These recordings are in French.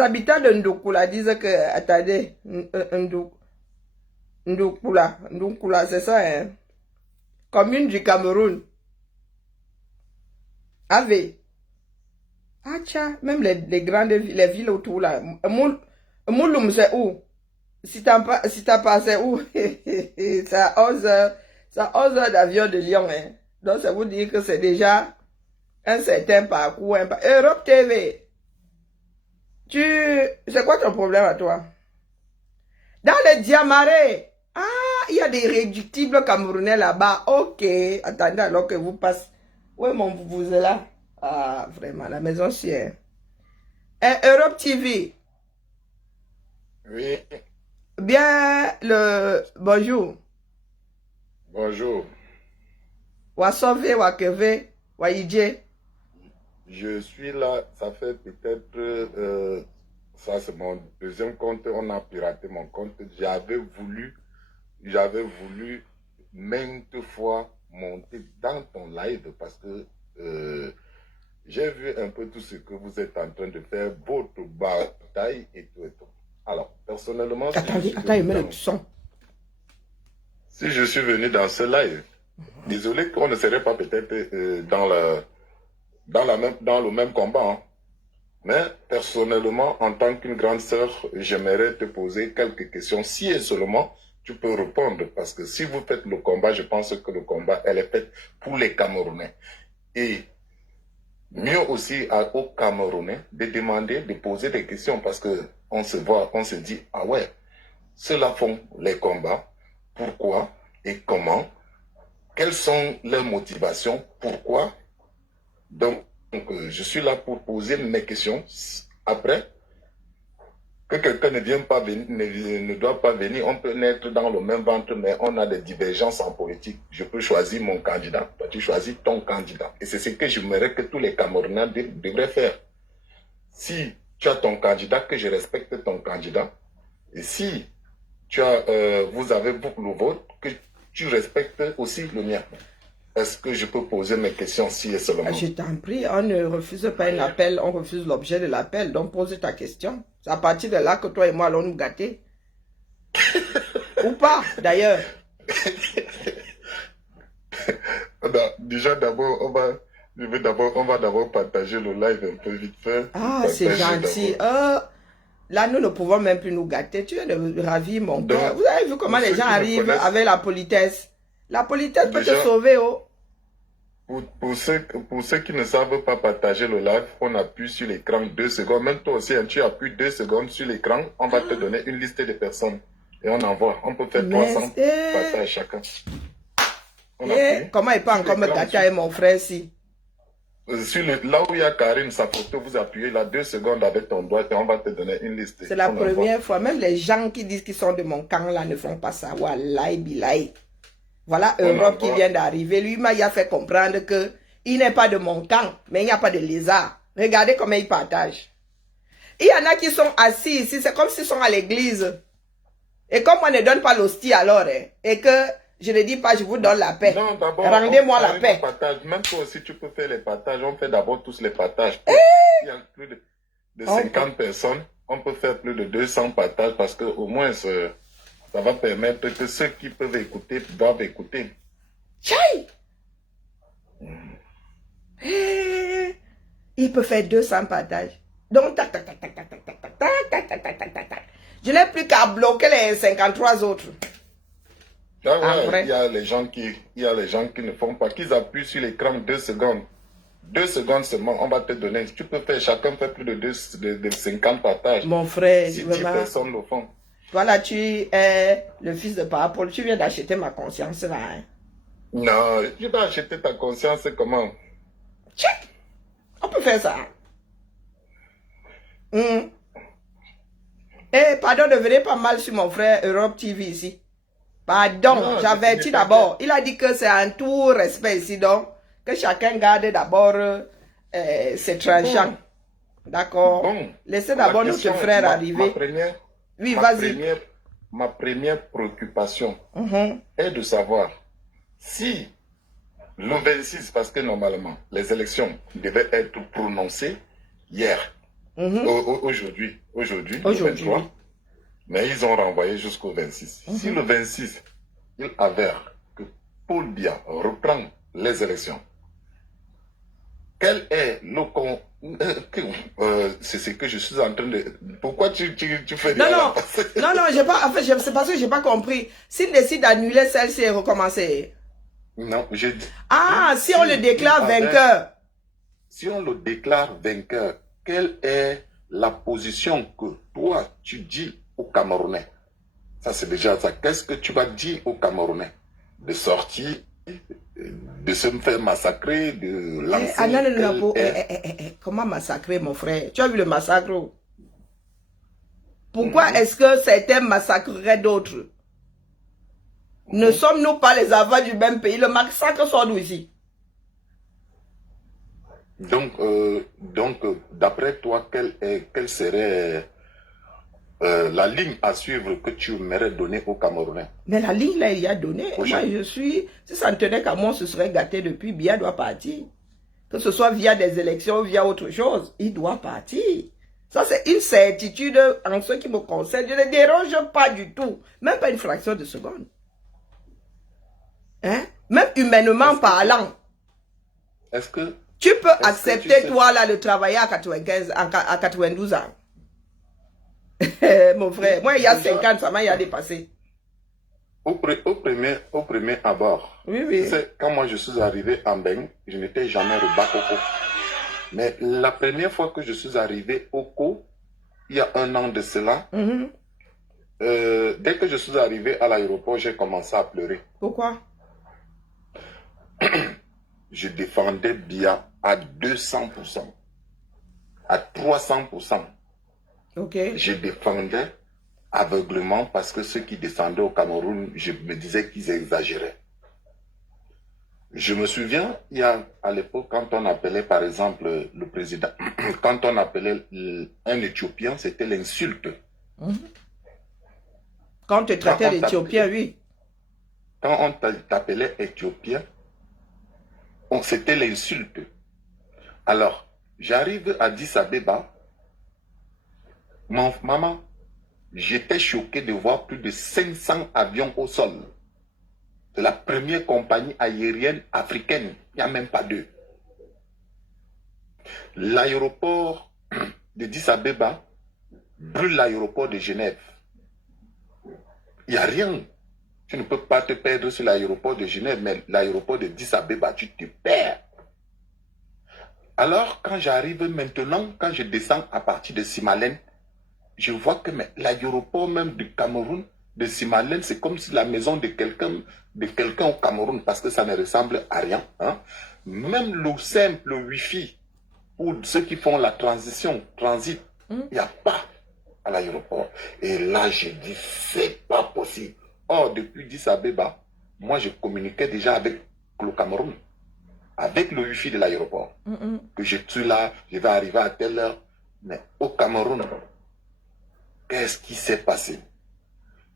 habitants de Ndoukoula disent que, attendez, Ndoukoula, c'est ça, hein? Commune du Cameroun. Ave. Ah, tiens, même les grandes villes, les villes autour là. Mouloum, c'est où? Si t'as passé où? C'est à 11 heures. C'est à 11 heures d'avion de Lyon, hein. Donc, ça vous dit que c'est déjà un certain parcours. Europe TV. C'est quoi ton problème à toi? Dans les Diamarés. Ah, il y a des réductibles camerounais là-bas. Ok. Attendez alors que vous passez. Oui, mon boubou est là. Ah, vraiment, la maison chère. Europe TV. Oui, Bien le bonjour. bonjour. Wasove, Wakeve, Waïdje. Je suis là, ça fait peut-être, ça c'est mon deuxième compte, on a piraté mon compte. J'avais voulu maintes fois monter dans ton live parce que j'ai vu un peu tout ce que vous êtes en train de faire, votre bataille et tout et tout. Alors, personnellement, Attendez, il met le son. si je suis venu dans ce live, désolé qu'on ne serait pas peut-être dans le même combat. Hein. Mais personnellement, en tant qu'une grande sœur, j'aimerais te poser quelques questions. Si et seulement tu peux répondre. Parce que si vous faites le combat, je pense que le combat, elle est faite pour les Camerounais. Et mieux aussi aux Camerounais de demander, de poser des questions. Parce que on se voit, on se dit, ah ouais, ceux-là font les combats. Pourquoi et comment? Quelles sont leurs motivations? Pourquoi? Donc, je suis là pour poser mes questions. Après, que quelqu'un ne doit pas venir, on peut naître dans le même ventre, mais on a des divergences en politique. Je peux choisir mon candidat, toi tu choisis ton candidat. Et c'est ce que j'aimerais que tous les Camerounais devraient faire. Si tu as ton candidat, que je respecte ton candidat, et si vous avez beaucoup le vote, que tu respectes aussi le mien. Est-ce que je peux poser mes questions si et seulement? Je t'en prie, on ne refuse pas un appel, on refuse l'objet de l'appel, donc pose ta question. C'est à partir de là que toi et moi allons nous gâter. Ou pas, d'ailleurs. Déjà, d'abord, on va d'abord partager le live un peu vite fait. Ah, c'est gentil. Là, nous ne pouvons même plus nous gâter. Tu viens de ravir mon cœur. Vous avez vu comment les gens arrivent avec la politesse? La politesse peut te sauver, oh. Pour ceux qui ne savent pas partager le live, on appuie sur l'écran 2 secondes. Même toi aussi, tu appuies 2 secondes sur l'écran. On va te donner une liste de personnes. Et on envoie. On peut faire 300 partages chacun. Comment il peut encore me gâter avec mon frère ici? Là où il y a Karine, sa photo, vous appuyez là 2 secondes avec ton doigt et on va te donner une liste. C'est la première fois. Même les gens qui disent qu'ils sont de mon camp là ne font pas ça. Wallahi billahi. Voilà Europe qui vient d'arriver. Lui m'a fait comprendre que il n'est pas de mon camp, mais il n'y a pas de lézard. Regardez comment il partage. Il y en a qui sont assis ici, c'est comme s'ils sont à l'église. Et comme on ne donne pas l'hostie alors, hein, et que je ne dis pas, je vous donne la paix. Rendez-moi la paix. Même toi aussi, tu peux faire les partages. On fait d'abord tous les partages. Il y a plus de 50 personnes. On peut faire plus de 200 partages parce que au moins, ça va permettre que ceux qui peuvent écouter doivent écouter. Tchaï! Il peut faire 200 partages. Donc, tac, tac, tac, tac, tac, tac, tac, tac, tac, tac, tac, tac, tac, tac. Je n'ai plus qu'à bloquer les 53 autres. Ah ouais, il y a les gens qui ne font pas, qu'ils appuient sur l'écran 2 secondes. 2 secondes seulement, on va te donner. Tu peux faire, chacun fait plus de 50 partages. Mon frère, si 10 personnes le font. Voilà, tu es le fils de Parapole. Tu viens d'acheter ma conscience là. Hein? Non, tu vas acheter ta conscience comment? Tchèk! On peut faire ça. Eh, pardon, ne venez pas mal sur mon frère Europe TV ici. Pardon, j'avertis d'abord. Il a dit que c'est un tout respect ici, donc que chacun garde d'abord ses tranchants. D'accord. Bon, laissez d'abord notre frère arriver. Oui, vas-y. Ma première préoccupation est de savoir si le 26, parce que normalement, les élections devaient être prononcées hier. Aujourd'hui, le 23, mais ils ont renvoyé jusqu'au 26. Si le 26, il avère que Paul Biya reprend les élections, quel est le c'est ce que je suis en train de... Pourquoi tu fais non, j'ai pas... En fait, c'est parce que j'ai pas compris. S'il décide d'annuler celle-ci et recommencer... Non, je dis... Ah, si on le déclare vainqueur. Si on le déclare vainqueur, quelle est la position que toi, tu dis aux Camerounais? Ça, c'est déjà ça. Qu'est-ce que tu vas dire aux Camerounais? De sortir, de se faire massacrer, de lancer... Comment massacrer, mon frère? Tu as vu le massacre? Pourquoi est-ce que certains massacreraient d'autres? Ne sommes-nous pas les enfants du même pays? Le massacre sort d'où ici? Donc, d'après toi, quelle serait la ligne à suivre que tu aimerais donner aux Camerounais? Mais la ligne, là, il y a donné. Moi, si ça ne tenait qu'à moi, on se serait gâté depuis. Biya doit partir. Que ce soit via des élections ou via autre chose, il doit partir. Ça, c'est une certitude en ce qui me concerne. Je ne dérange pas du tout. Même pas une fraction de seconde. Hein? Même humainement parlant. Est-ce que... Tu peux accepter, toi, là, de travailler à 92 ans. Mon frère, moi, il y a 50, ça m'a dépassé. Au premier abord, oui. Quand moi je suis arrivé en Beng, je n'étais jamais au Bakoko. Mais la première fois que je suis arrivé au Co, il y a un an de cela, dès que je suis arrivé à l'aéroport, j'ai commencé à pleurer. Pourquoi? Je défendais Biya à 200%, à 300%. Ok. Je défendais aveuglement parce que ceux qui descendaient au Cameroun, je me disais qu'ils exagéraient. Je me souviens, il y a à l'époque, quand on appelait par exemple le président, quand on appelait un Éthiopien, c'était l'insulte. Quand on te traitait d'Éthiopien, oui. Quand on t'appelait Éthiopien, c'était l'insulte. Alors, j'arrive à Addis Abeba, maman, j'étais choqué de voir plus de 500 avions au sol. C'est la première compagnie aérienne africaine. Il n'y a même pas deux. L'aéroport d'Addis Abeba brûle l'aéroport de Genève. Il n'y a rien. Tu ne peux pas te perdre sur l'aéroport de Genève, mais l'aéroport d'Addis Abeba, tu te perds. Alors, quand j'arrive maintenant, quand je descends à partir de Simalène, je vois que l'aéroport même du Cameroun, de Simalène, c'est comme si la maison de quelqu'un au Cameroun, parce que ça ne ressemble à rien. Hein. Même le simple Wi-Fi, pour ceux qui font la transit, il n'y a pas à l'aéroport. Et là, j'ai dit, c'est pas possible. Or, depuis Addis Abeba, moi, je communiquais déjà avec le Cameroun, avec le Wi-Fi de l'aéroport. Que je suis là, je vais arriver à telle heure. Mais au Cameroun, qu'est-ce qui s'est passé?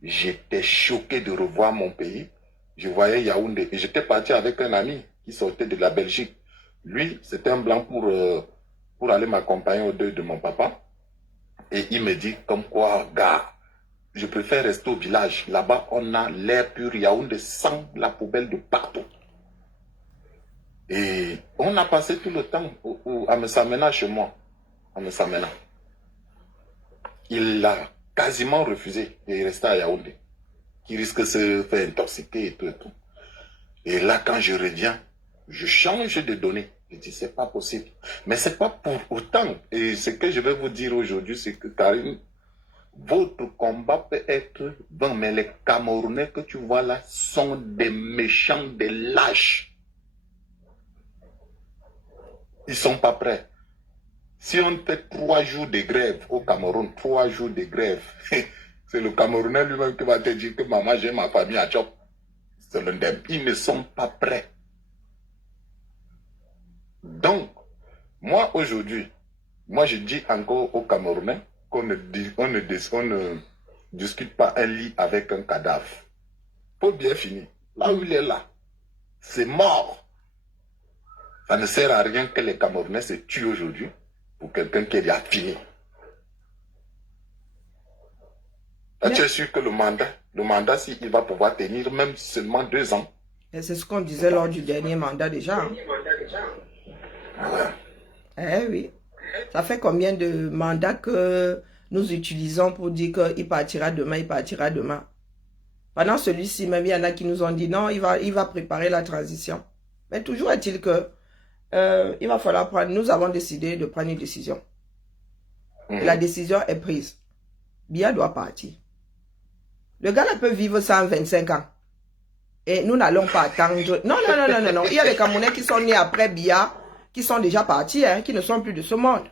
J'étais choqué de revoir mon pays. Je voyais Yaoundé. Et j'étais parti avec un ami qui sortait de la Belgique. Lui, c'était un blanc pour aller m'accompagner au deuil de mon papa. Et il me dit, comme quoi, gars, je préfère rester au village. Là-bas, on a l'air pur. Yaoundé sent la poubelle de partout. Et on a passé tout le temps à Messamena chez moi. À Messamena. Il a quasiment refusé de rester à Yaoundé, qui risque de se faire intoxiquer et tout et tout. Et là, quand je reviens, je change de données. Je dis, c'est pas possible. Mais c'est pas pour autant. Et ce que je vais vous dire aujourd'hui, c'est que Karine, votre combat peut être bon, mais les Camerounais que tu vois là sont des méchants, des lâches. Ils sont pas prêts. Si on fait 3 jours de grève au Cameroun, 3 jours de grève, c'est le Camerounais lui-même qui va te dire que maman, j'ai ma famille à Tchop. C'est l'indemne. Ils ne sont pas prêts. Donc, moi aujourd'hui, moi je dis encore aux Camerounais qu'on ne discute pas un lit avec un cadavre. Faut bien finir. Là où il est là, c'est mort. Ça ne sert à rien que les Camerounais se tuent aujourd'hui pour quelqu'un qui est déjà fini. Tu es sûr que le mandat, s'il va pouvoir tenir même seulement 2 ans. Et c'est ce qu'on disait lors du dernier mandat déjà. Hein. Eh oui. Ça fait combien de mandats que nous utilisons pour dire qu'il partira demain, il partira demain. Pendant celui-ci, même, il y en a qui nous ont dit non, il va préparer la transition. Mais toujours est-il que il va falloir prendre, nous avons décidé de prendre une décision. Et la décision est prise. Biya doit partir. Le gars là peut vivre 125 ans. Et nous n'allons pas attendre. Non, non, non, non, non, non. Il y a des Camerounais qui sont nés après Biya, qui sont déjà partis, hein, qui ne sont plus de ce monde.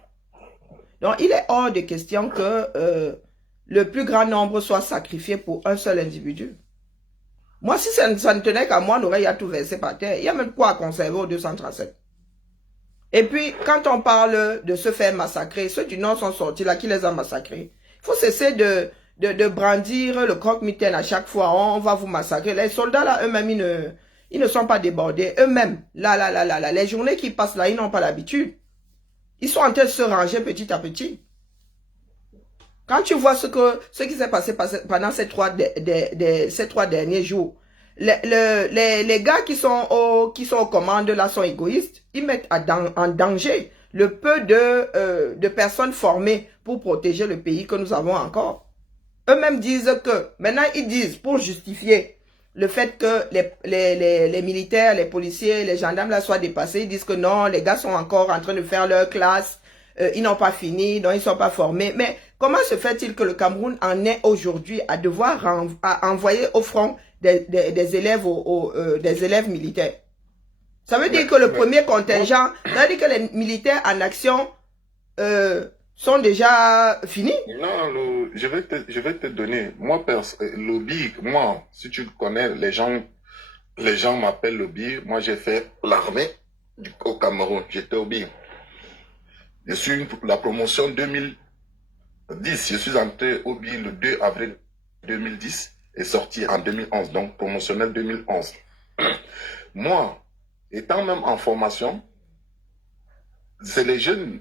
Donc, il est hors de question que le plus grand nombre soit sacrifié pour un seul individu. Moi, si ça ne tenait qu'à moi, on aurait tout versé par terre. Il y a même quoi à conserver au 237. Et puis, quand on parle de se faire massacrer, ceux du Nord sont sortis là, qui les a massacrés. Il faut cesser de brandir le croque-mitaine à chaque fois. On va vous massacrer. Les soldats là, eux-mêmes, ils ne sont pas débordés. Eux-mêmes, là, les journées qui passent là, ils n'ont pas l'habitude. Ils sont en train de se ranger petit à petit. Quand tu vois ce qui s'est passé pendant ces trois derniers jours, les gars qui sont aux commandes là sont égoïstes. Ils mettent en danger le peu de personnes formées pour protéger le pays que nous avons encore. Eux-mêmes disent que, maintenant ils disent, pour justifier le fait que les militaires, les policiers, les gendarmes là soient dépassés, ils disent que non, les gars sont encore en train de faire leur classe, ils n'ont pas fini, donc ils ne sont pas formés. Mais comment se fait-il que le Cameroun en est aujourd'hui à devoir envoyer au front des élèves militaires? Ça veut dire que le premier contingent, ça veut dire que les militaires en action sont déjà finis? Non, je vais te donner. Moi, lobby, moi, si tu connais, les gens m'appellent lobby. Moi, j'ai fait l'armée au Cameroun. J'étais au BIR. Je suis la promotion 2010. Je suis entré au BIR le 2 avril 2010 et sorti en 2011. Donc, promotionnel 2011. Moi, étant même en formation, c'est des jeunes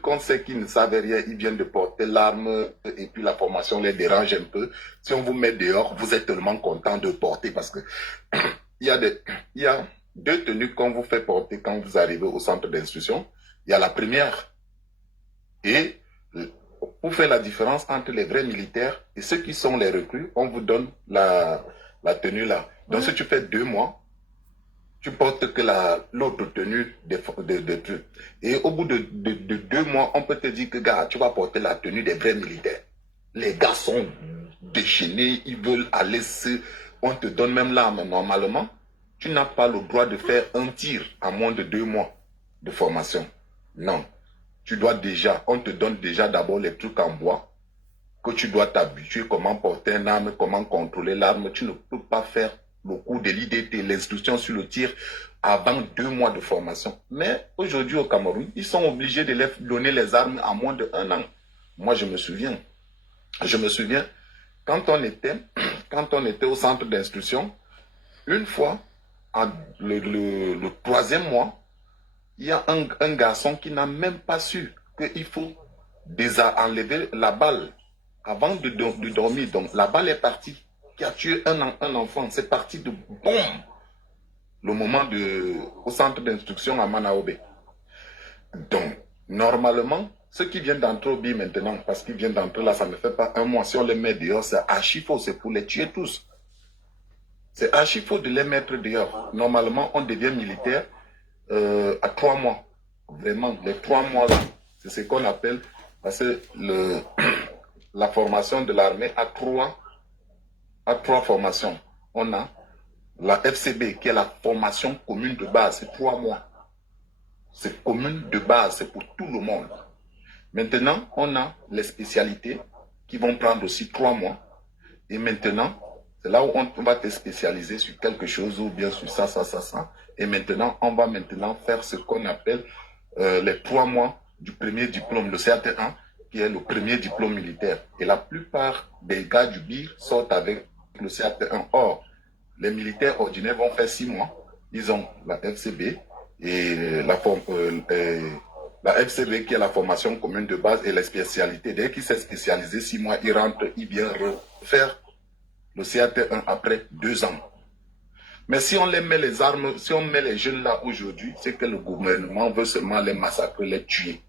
qu'on sait qui ne savent rien, ils viennent de porter l'arme et puis la formation les dérange un peu. Si on vous met dehors, vous êtes tellement content de porter parce que il y a 2 tenues qu'on vous fait porter quand vous arrivez au centre d'instruction. Il y a la première et pour faire la différence entre les vrais militaires et ceux qui sont les recrues, on vous donne la tenue là. Donc si tu fais 2 mois, tu portes que l'autre tenue de trucs. Et au bout de 2 mois, on peut te dire que, gars, tu vas porter la tenue des vrais militaires. Les gars sont déchaînés, ils veulent aller on te donne même l'arme. Normalement, tu n'as pas le droit de faire un tir à moins de 2 mois de formation. Non. On te donne déjà d'abord les trucs en bois, que tu dois t'habituer, comment porter une arme, comment contrôler l'arme. Tu ne peux pas faire le cours de l'IDT, l'instruction sur le tir, avant 2 mois de formation. Mais aujourd'hui au Cameroun, ils sont obligés de leur donner les armes à moins de 1 an. Moi, je me souviens, quand on était au centre d'instruction, une fois, le 3e mois, il y a un garçon qui n'a même pas su qu'il faut enlever la balle avant de dormir. Donc, la balle est partie, qui a tué un enfant. C'est parti de bombe. Le moment au centre d'instruction à Manaobé. Donc, normalement, ceux qui viennent d'entrer au BI maintenant, parce qu'ils viennent d'entrer là, ça ne fait pas 1 mois. Si on les met dehors, c'est archi faux, c'est pour les tuer tous. C'est archi faux de les mettre dehors. Normalement, on devient militaire à 3 mois. Vraiment, les 3 mois là, c'est ce qu'on appelle, parce que la formation de l'armée a 3 formations. On a la FCB, qui est la formation commune de base, c'est 3 mois. C'est commune de base, c'est pour tout le monde. Maintenant, on a les spécialités qui vont prendre aussi 3 mois. Et maintenant, c'est là où on va te spécialiser sur quelque chose ou bien sur ça. Et maintenant, on va faire ce qu'on appelle les 3 mois du premier diplôme, le CAT1, qui est le premier diplôme militaire. Et la plupart des gars du BIR sortent avec le CAT1. Or, les militaires ordinaires vont faire 6 mois. Ils ont la FCB et La FCB qui est la formation commune de base et les spécialités. Dès qu'il s'est spécialisé 6 mois, il rentre, il vient refaire le CAT1 après 2 ans. Mais si on les met les armes, si on met les jeunes là aujourd'hui, c'est que le gouvernement veut seulement les massacrer, les tuer.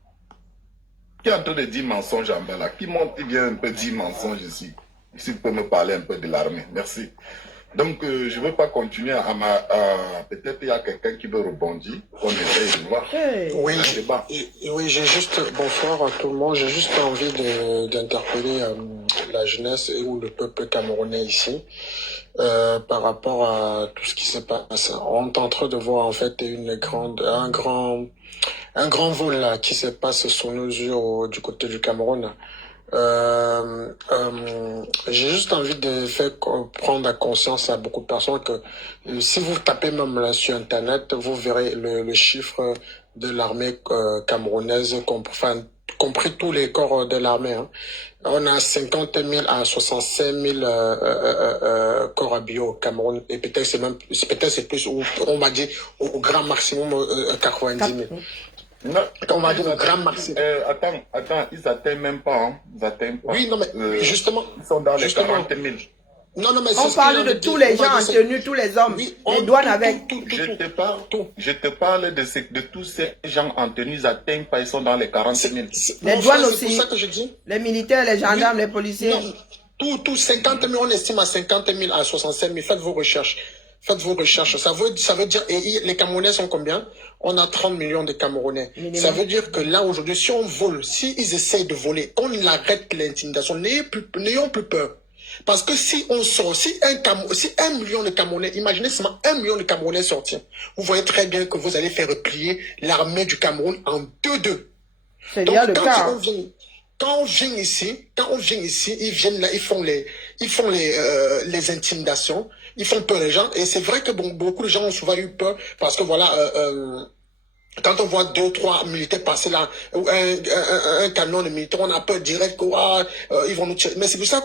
Qui est en train de dire mensonge en bas là? Qui monte, il vient un peu dire mensonge ici? Si vous pouvez me parler un peu de l'armée. Merci. Donc, je ne veux pas continuer peut-être il y a quelqu'un qui veut rebondir. On essaye de voir. Oui, oui, j'ai juste, bonsoir à tout le monde. J'ai juste envie d'interpeller la jeunesse ou le peuple camerounais ici par rapport à tout ce qui se passe. On est en train de voir en fait un grand vol là qui se passe sous nos yeux du côté du Cameroun. J'ai juste envie de faire prendre conscience à beaucoup de personnes que si vous tapez même là sur internet, vous verrez le chiffre de l'armée camerounaise, compris tous les corps de l'armée. Hein. On a 50 000 à 65 000 corps habillés au Cameroun, et peut-être c'est plus, ou on va dire au grand maximum 90 000. Non, on va dire au grand maximum. Attends, ils atteignent même pas, hein. Ils atteignent pas. Oui, non, mais justement. Ils sont dans les 40 000. Non, non, mais on parle de tous les gens en tenue, tous les hommes, oui, les douanes avec. Je te parle de tous ces gens en tenue, ils atteignent pas, ils sont dans les 40 000. Les douanes aussi, c'est pour ça que je dis. Les militaires, les gendarmes, les policiers. Non, tout 50 000, on estime à 50 000 à 65 000. Faites vos recherches. Faites vos recherches. Ça veut dire, et les Camerounais sont combien? On a 30 millions de Camerounais. Minimum. Ça veut dire que là, aujourd'hui, si on vole, s'ils essayent de voler, on arrête l'intimidation. N'ayons plus peur. Parce que si on sort, si 1 million de Camerounais, imaginez seulement 1 million de Camerounais sortir, vous voyez très bien que vous allez faire replier l'armée du Cameroun en 2-2. C'est bien le cas. Quand on vient ici, ils viennent là, ils font les intimidations, ils font peur les gens, et c'est vrai que beaucoup de gens ont souvent eu peur, parce que voilà, quand on voit 2-3 militaires passer là, ou un canon de militaires, on a peur direct qu'ils vont nous tirer. Mais c'est pour ça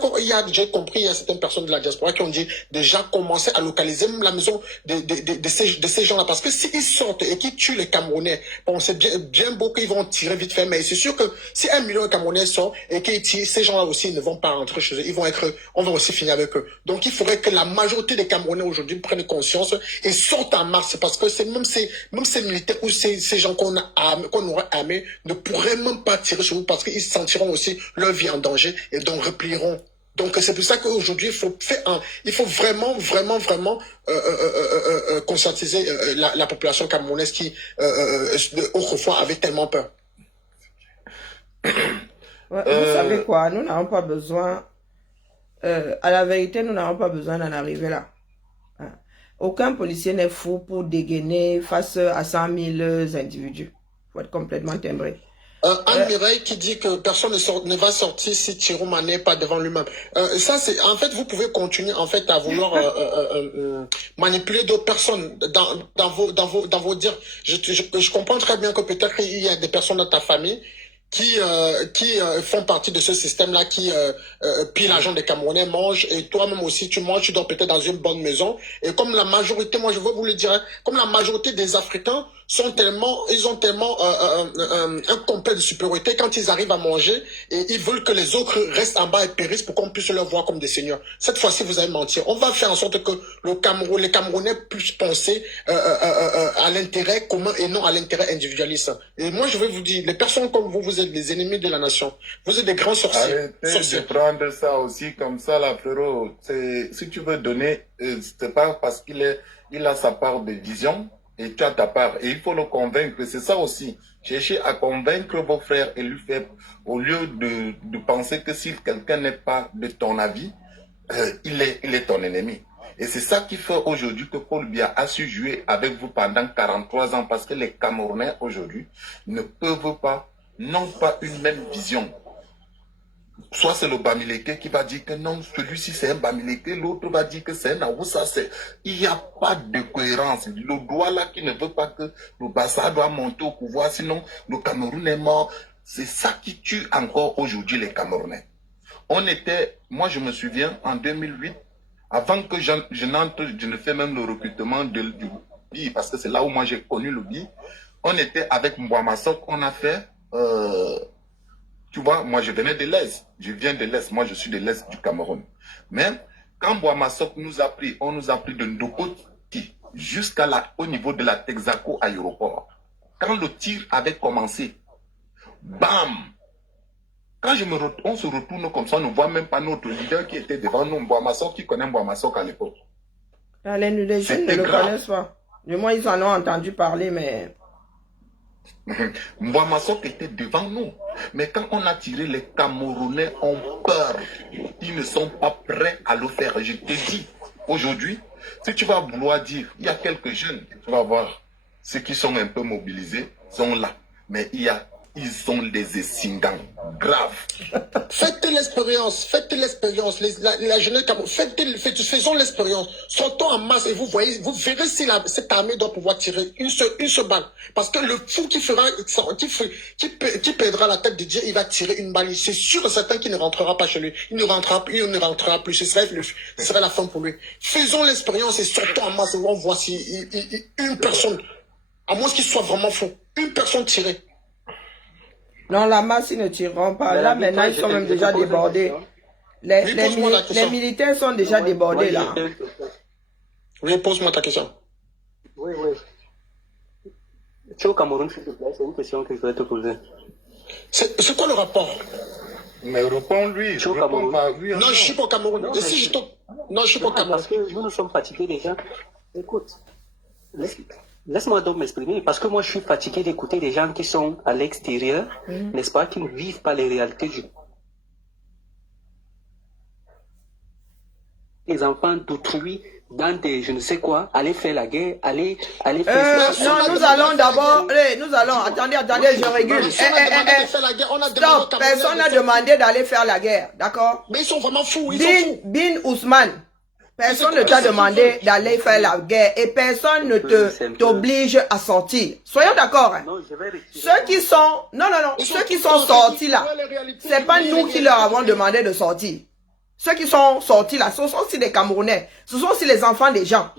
j'ai compris, il y a certaines personnes de la diaspora qui ont dit déjà commencer à localiser même la maison de ces gens-là. Parce que s'ils sortent et qu'ils tuent les Camerounais, bon, c'est bien beau qu'ils vont tirer vite fait, mais c'est sûr que si 1 million de Camerounais sortent et qu'ils tirent, ces gens-là aussi ne vont pas rentrer chez eux. On va aussi finir avec eux. Donc il faudrait que la majorité des Camerounais aujourd'hui prennent conscience et sortent en masse, parce que c'est même ces militaires ou ces gens qu'on aurait armés ne pourraient même pas tirer sur vous, parce qu'ils sentiront aussi leur vie en danger et donc replieront. Donc c'est pour ça qu'aujourd'hui il faut vraiment conscientiser la population camerounaise qui autrefois avait tellement peur. Vous savez quoi, nous n'avons pas besoin, à la vérité, nous n'avons pas besoin d'en arriver là. Aucun policier n'est fou pour dégainer face à 100 000 individus. Il faut être complètement timbré. Anne Mireille qui dit que personne ne va sortir si Chiroma n'est pas devant lui-même. Ça, c'est en fait, vous pouvez continuer en fait à vouloir manipuler d'autres personnes dans vos dires. Je comprends très bien que peut-être il y a des personnes dans ta famille qui font partie de ce système-là, qui pillent l'argent des Camerounais, mangent, et toi-même aussi tu manges, tu dors peut-être dans une bonne maison. Et comme la majorité, moi je veux vous le dire, hein, comme la majorité des Africains ils ont tellement un complet de supériorité quand ils arrivent à manger, et ils veulent que les autres restent en bas et périssent pour qu'on puisse leur voir comme des seigneurs. Cette fois-ci, vous allez mentir. On va faire en sorte que les Camerounais puissent penser à l'intérêt commun et non à l'intérêt individualiste. Et moi, je vais vous dire, les personnes comme vous êtes des ennemis de la nation. Vous êtes des grands sorciers. Arrêtez de prendre ça aussi comme ça, là, frérot. Si tu veux donner, c'est pas parce qu'il a sa part de vision, et tu as ta part. Et il faut le convaincre. C'est ça aussi. Cherchez à convaincre vos frères et lui faire, au lieu de penser que si quelqu'un n'est pas de ton avis, il est ton ennemi. Et c'est ça qui fait aujourd'hui que Paul Biya a su jouer avec vous pendant 43 ans, parce que les Camerounais aujourd'hui ne peuvent pas, n'ont pas une même vision. Soit c'est le Bamileke qui va dire que non, celui-ci c'est un Bamileke, l'autre va dire que c'est un Aoussa. Il n'y a pas de cohérence. Le doigt là qui ne veut pas que le Bassa doit monter au pouvoir, sinon le Cameroun est mort. C'est ça qui tue encore aujourd'hui les Camerounais. Moi je me souviens, en 2008, avant que je ne fais même le recrutement du BI, parce que c'est là où moi j'ai connu le BI, on était avec Mbouamasok, on a fait, tu vois, moi je venais de l'Est, je viens de l'Est, moi je suis de l'Est du Cameroun. Mais quand Mbouamasok nous a pris, on nous a pris de Ndokoti au niveau de la Texaco aéroport. Quand le tir avait commencé, bam! Quand on se retourne comme ça, on ne voit même pas notre leader qui était devant nous, Mbouamasok, qui connaît Mbouamasok à l'époque. Les jeunes ne le connaissent pas. Du moins, ils en ont entendu parler, mais... Mbouamasok était devant nous. Mais quand on a tiré, les Camerounais ont peur. Ils ne sont pas prêts à le faire. Je te dis, aujourd'hui, si tu vas vouloir dire, il y a quelques jeunes, tu vas voir, ceux qui sont un peu mobilisés sont là. Mais ils sont des essingants graves. Faites l'expérience, la jeunesse camerounaise, faisons l'expérience. Sortons en masse et vous verrez si cette armée doit pouvoir tirer une seule balle. Parce que le fou qui perdra la tête de Dieu, il va tirer une balle. C'est sûr et certain qu'il ne rentrera pas chez lui. Il ne rentrera plus. Ce serait la fin pour lui. Faisons l'expérience et sortons en masse et on voit si une personne, à moins qu'il soit vraiment fou, une personne tirée. Non, la masse, ils ne tireront pas. Là, maintenant, ils sont même déjà débordés. Les militaires sont déjà débordés, là. Oui, pose-moi ta question. Oui. Tu es au Cameroun, s'il te plaît, c'est une question que je voudrais te poser. C'est quoi le rapport? Mais réponds-lui. Tu es au Cameroun? Oui, non, je suis pas au Cameroun. Non, je suis pas au Cameroun. Parce que nous sommes fatigués déjà. Écoute, laisse-moi donc m'exprimer, parce que moi je suis fatigué d'écouter des gens qui sont à l'extérieur, n'est-ce pas, qui ne vivent pas les réalités des enfants d'autrui dans des je ne sais quoi, aller faire la guerre, aller faire non, nous allons d'abord, attendez, je régule. Stop, personne n'a demandé d'aller faire la guerre, d'accord? Mais ils sont vraiment fous, Bin Ousmane, personne ne t'a demandé d'aller faire la guerre et personne ne t'oblige à sortir. Soyons d'accord. Hein? Ceux qui sont, ceux qui sont sortis là, c'est pas nous qui leur avons demandé de sortir. Ceux qui sont sortis là, ce sont aussi des Camerounais. Ce sont aussi les enfants des gens.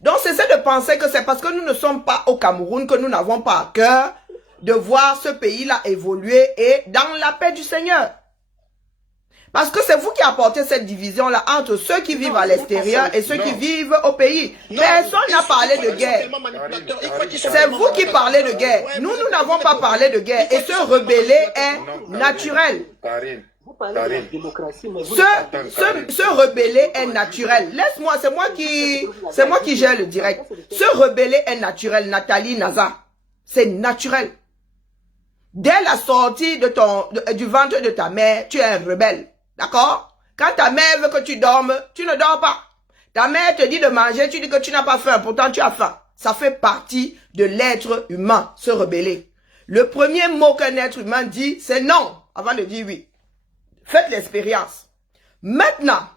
Donc, cessez de penser que c'est parce que nous ne sommes pas au Cameroun que nous n'avons pas à cœur de voir ce pays-là évoluer et dans la paix du Seigneur. Parce que c'est vous qui apportez cette division-là entre ceux qui vivent à l'extérieur et ceux qui vivent au pays. Personne n'a parlé de guerre. C'est vous qui parlez de guerre. Nous n'avons pas parlé de guerre. Et se rebeller est naturel. Se rebeller est naturel. Laisse-moi, c'est moi qui gère le direct. Se rebeller est naturel, Nathalie Naza. C'est naturel. Dès la sortie du ventre de ta mère, tu es un rebelle. D'accord? Quand ta mère veut que tu dormes, tu ne dors pas. Ta mère te dit de manger, tu dis que tu n'as pas faim, pourtant tu as faim. Ça fait partie de l'être humain, se rebeller. Le premier mot qu'un être humain dit, c'est non, avant de dire oui. Faites l'expérience. Maintenant,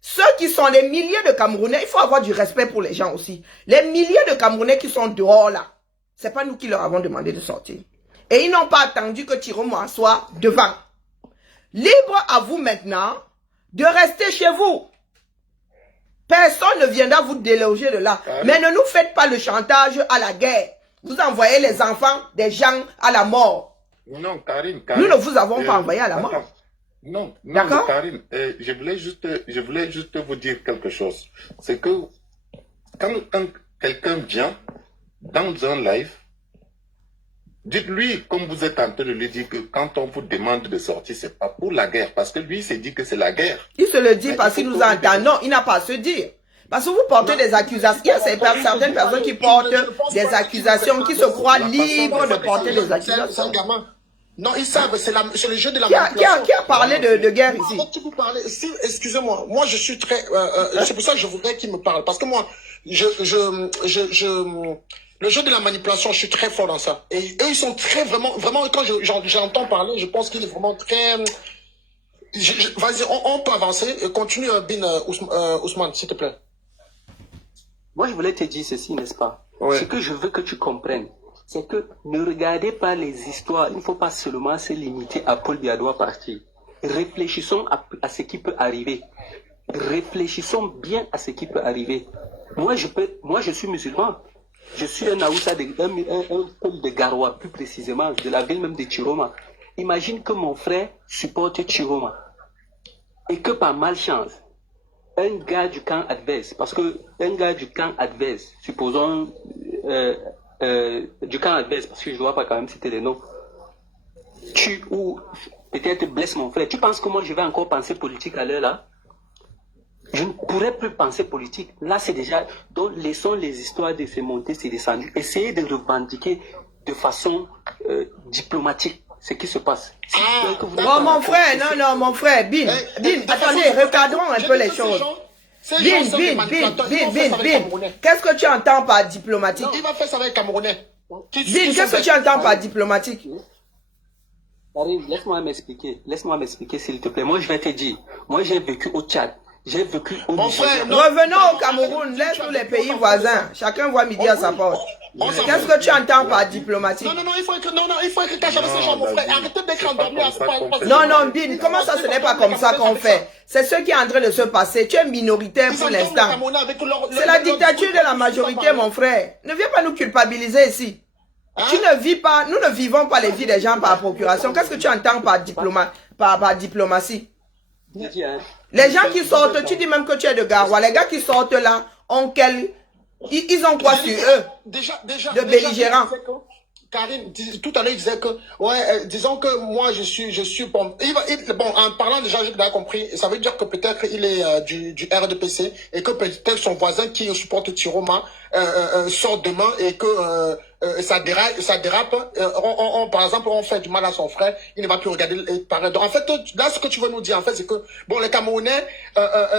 ceux qui sont des milliers de Camerounais, il faut avoir du respect pour les gens aussi. Les milliers de Camerounais qui sont dehors là, c'est pas nous qui leur avons demandé de sortir. Et ils n'ont pas attendu que Tiromoa soit devant. Libre à vous maintenant de rester chez vous. Personne ne viendra vous déloger de là. Mais ne nous faites pas le chantage à la guerre. Vous envoyez les enfants des gens à la mort. Non, Karine. Nous ne vous avons pas envoyé à la mort. Non, d'accord, Karine, je voulais juste vous dire quelque chose. C'est que quand quelqu'un vient dans un live, dites-lui, comme vous êtes en train de lui dire, que quand on vous demande de sortir, c'est pas pour la guerre, parce que lui, il s'est dit que c'est la guerre. Il se le dit parce qu'il nous entend. Non, il n'a pas à se dire. Parce que vous portez des accusations. Il y a certaines personnes qui portent des accusations, qui se croient libres de porter des accusations. Non, ils savent, c'est le jeu de la manipulation. Qui a parlé de guerre ici? Excusez-moi, moi je suis très... c'est pour ça que je voudrais qu'il me parle. Parce que moi, le jeu de la manipulation, je suis très fort dans ça. Et eux, ils sont très vraiment, quand j'entends parler, je pense qu'il est vraiment très... Vas-y, on peut avancer. Continue, Bin Ousmane, s'il te plaît. Moi, je voulais te dire ceci, n'est-ce pas? Ouais. Ce que je veux que tu comprennes, c'est que ne regardez pas les histoires. Il ne faut pas seulement se limiter à Paul Biya doit partir. Réfléchissons à ce qui peut arriver. Réfléchissons bien à ce qui peut arriver. Moi, je suis musulman. Je suis un Aoussa, un peuple de Garoua, plus précisément, de la ville même de Chiroma. Imagine que mon frère supporte Chiroma. Et que par malchance, un gars du camp adverse, parce que un gars du camp adverse, supposons du camp adverse, parce que je ne dois pas quand même citer les noms, tue ou peut-être blesse mon frère. Tu penses que moi je vais encore penser politique à l'heure là? Je ne pourrais plus penser politique. Là, c'est déjà... Donc, laissons les histoires de ces montées, ces descendues. Essayez de revendiquer de façon diplomatique ce qui se passe. Bon, mon frère, non, mon frère, Bin, attendez, recadrons un peu les choses. Bin, qu'est-ce que tu entends par diplomatique? Il va faire ça avec les Camerounais. Bin, qu'est-ce que tu entends par diplomatique? Laisse-moi m'expliquer, s'il te plaît. Moi, je vais te dire. Moi, j'ai vécu au Tchad. J'ai vécu au Nigeria. Revenons au Cameroun, laisse-nous les pays voisins. Chacun voit midi à sa porte. Qu'est-ce que tu entends par diplomatique? Non, il faut écrire cache avec ces gens, mon frère. Arrêtez d'être endormi à ce point. Non, Bin, comment ça, ce n'est pas comme ça qu'on fait? C'est ce qui est en train de se passer. Tu es minoritaire pour l'instant. C'est la dictature de la majorité, mon frère. Ne viens pas nous culpabiliser ici. Tu ne vis pas, nous ne vivons pas les vies des gens par procuration. Qu'est-ce que tu entends par diplomatie? Les gens qui sortent, tu dis même que tu es de Garoua. Les gars qui sortent là, ils ont quoi sur eux? De belligérants. Karine, tout à l'heure, il disait que, disons que moi, je suis bon. Bon, en parlant déjà, j'ai bien compris, ça veut dire que peut-être il est du RDPC et que peut-être son voisin qui supporte Chiroma sort demain et que ça dérape. Par exemple, on fait du mal à son frère, il ne va plus regarder pareil. Donc, en fait, là, ce que tu veux nous dire, en fait, c'est que, bon, les Camerounais,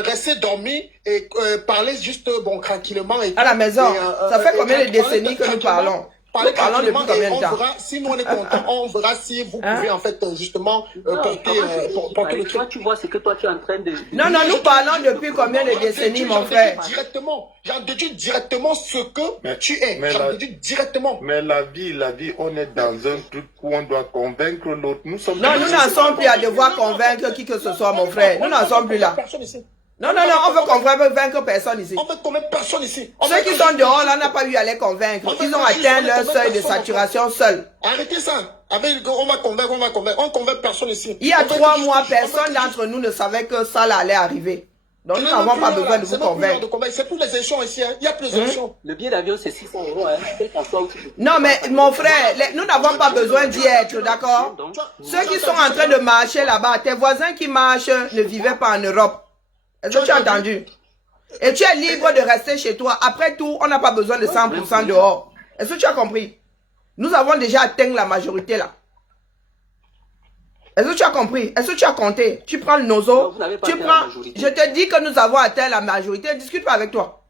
rester dormis et parler juste, bon, tranquillement. À la maison, ça fait combien de décennies que nous parlons? Nous parlons depuis combien de temps? Si nous on est contents, on verra si vous pouvez en fait justement porter le truc. Toi, tu vois ce que toi tu es en train de... Non, nous parlons depuis combien de décennies, mon frère? J'en déduis directement ce que tu es. J'en déduis directement. Mais la vie, on est dans un truc où on doit convaincre l'autre. Non, nous n'en sommes plus à devoir convaincre qui que ce soit, mon frère. Nous n'en sommes plus là. Non, on veut convaincre personne ici. On veut convaincre personne ici. Ceux qui sont dehors, là, n'a pas eu à les convaincre. Ils ont atteint leur seuil de saturation seuls. Arrêtez ça. On va convaincre. On convainc personne ici. Il y a 3 mois, personne d'entre nous ne savait que ça là allait arriver. Donc nous n'avons pas besoin de vous convaincre. C'est pour les échelons ici. Il y a plus d'échelons. Le billet d'avion, c'est 600 €. Non, mais mon frère, nous n'avons pas besoin d'y être, d'accord? Ceux qui sont en train de marcher là-bas, tes voisins qui marchent ne vivaient pas en Europe. Est-ce que tu as entendu? Et tu es libre de rester chez toi. Après tout, on n'a pas besoin de 100% dehors. Est-ce que tu as compris? Nous avons déjà atteint la majorité là. Est-ce que tu as compris? Est-ce que tu as compté? Tu prends le nozo, je te dis que nous avons atteint la majorité. Je ne discute pas avec toi.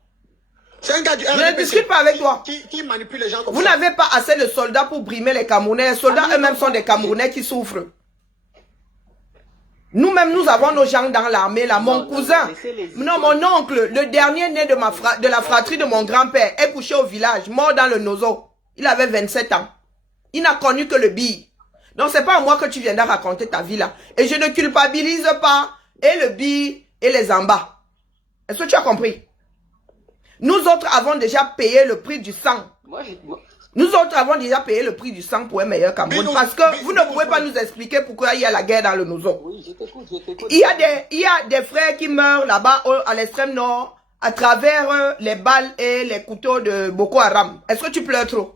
C'est un gars du RDPC. Je ne discute pas avec toi. Qui manipule les gens comme ça. Vous n'avez pas assez de soldats pour brimer les Camerounais. Les soldats eux-mêmes sont des Camerounais qui souffrent. Nous-mêmes, nous avons nos gens dans l'armée là. Mon cousin, non, mon oncle, le dernier né de la fratrie de mon grand-père, est couché au village, mort dans le nozo. Il avait 27 ans. Il n'a connu que le billet. Donc, c'est pas à moi que tu viendras raconter ta vie là. Et je ne culpabilise pas et le billet et les embas. Est-ce que tu as compris? Nous autres avons déjà payé le prix du sang. Nous autres avons déjà payé le prix du sang pour un meilleur Cameroun. Parce que vous ne pouvez pas nous expliquer pourquoi il y a la guerre dans le Nozo. Oui, je t'écoute. Il y a des frères qui meurent là-bas à l'extrême nord à travers les balles et les couteaux de Boko Haram. Est-ce que tu pleures trop?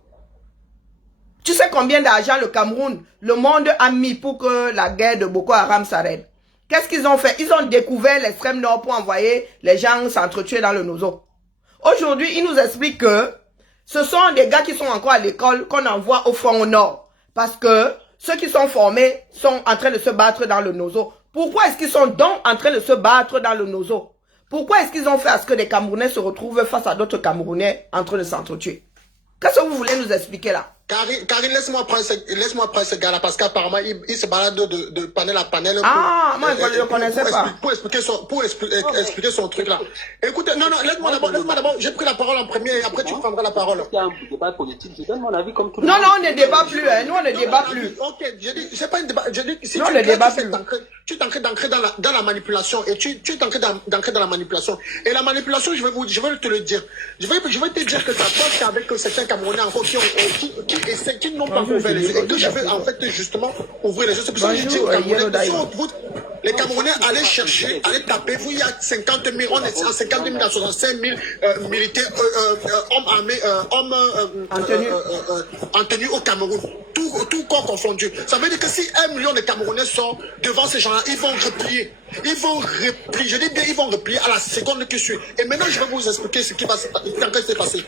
Tu sais combien d'argent le Cameroun, le monde a mis pour que la guerre de Boko Haram s'arrête? Qu'est-ce qu'ils ont fait? Ils ont découvert l'extrême nord pour envoyer les gens s'entretuer dans le Nozo. Aujourd'hui, ils nous expliquent que ce sont des gars qui sont encore à l'école qu'on envoie au front au nord. Parce que ceux qui sont formés sont en train de se battre dans le Nozo. Pourquoi est-ce qu'ils sont donc en train de se battre dans le Nozo? Pourquoi est-ce qu'ils ont fait à ce que des Camerounais se retrouvent face à d'autres Camerounais en train de s'entretuer? Qu'est-ce que vous voulez nous expliquer là? Karine, laisse-moi prendre ce gars-là parce qu'apparemment, il se balade de panel à panel. Moi, je ne le connaissais pas. Pour expliquer son truc là. Écoutez, non, laisse-moi d'abord. J'ai pris la parole en premier et après tu prendras la parole. Il y a un débat politique, je donne mon avis comme tout le monde. monde. Non, on ne débat plus. Nous, on ne débat plus. Ok, j'ai pas un débat. Je dis, si non, on ne débat plus. tu es en train d'entrer dans la manipulation et tu es en train d'entrer dans la manipulation. Et la manipulation, je vais te le dire. Je vais te dire que ça passe avec certains Camerounais encore qui n'ont pas ouvert les yeux et que je veux en fait justement ouvrir les yeux. C'est pour ça que je dis aux Camerounais, les Camerounais, allez chercher, allez taper. Vous, il y a 50 000, on est à 50 000 à 65 000 militaires, hommes armés, en tenue au Cameroun. Tout corps confondu. Ça veut dire que si 1 million de Camerounais sont devant ces gens-là, ils vont replier. Ils vont replier. Je dis bien, ils vont replier à la seconde qui suit. Et maintenant, je vais vous expliquer ce qui va se passer.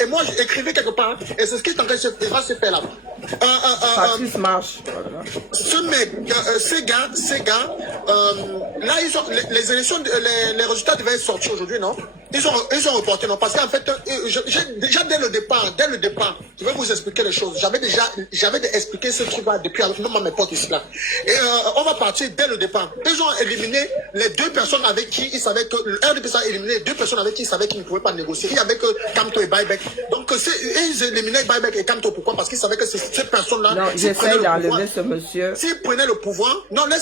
Et moi, j'ai écrivé quelque part, et c'est ce qui est en train de se faire là. Patrice marche. Ce mec, ces gars, là, ils ont, les élections, les résultats devaient sortir aujourd'hui, non? Ils ont reporté, non? Parce qu'en fait, déjà dès le départ, je vais vous expliquer les choses. J'avais expliqué ce truc-là depuis, même à mes potes ici, là. Et on va partir dès le départ. Ils ont éliminé les 2 personnes avec qui ils savaient que, RDPC a éliminé les 2 personnes avec qui ils savaient qu'ils ne pouvaient pas négocier. Il y avait que Kamto et Buyback. Donc, ils éliminaient Buyback et Kamto. Pourquoi? Parce qu'ils savaient que ces personnes-là, non, j'essaie d'enlever ce monsieur. S'ils prenaient le pouvoir, non, non,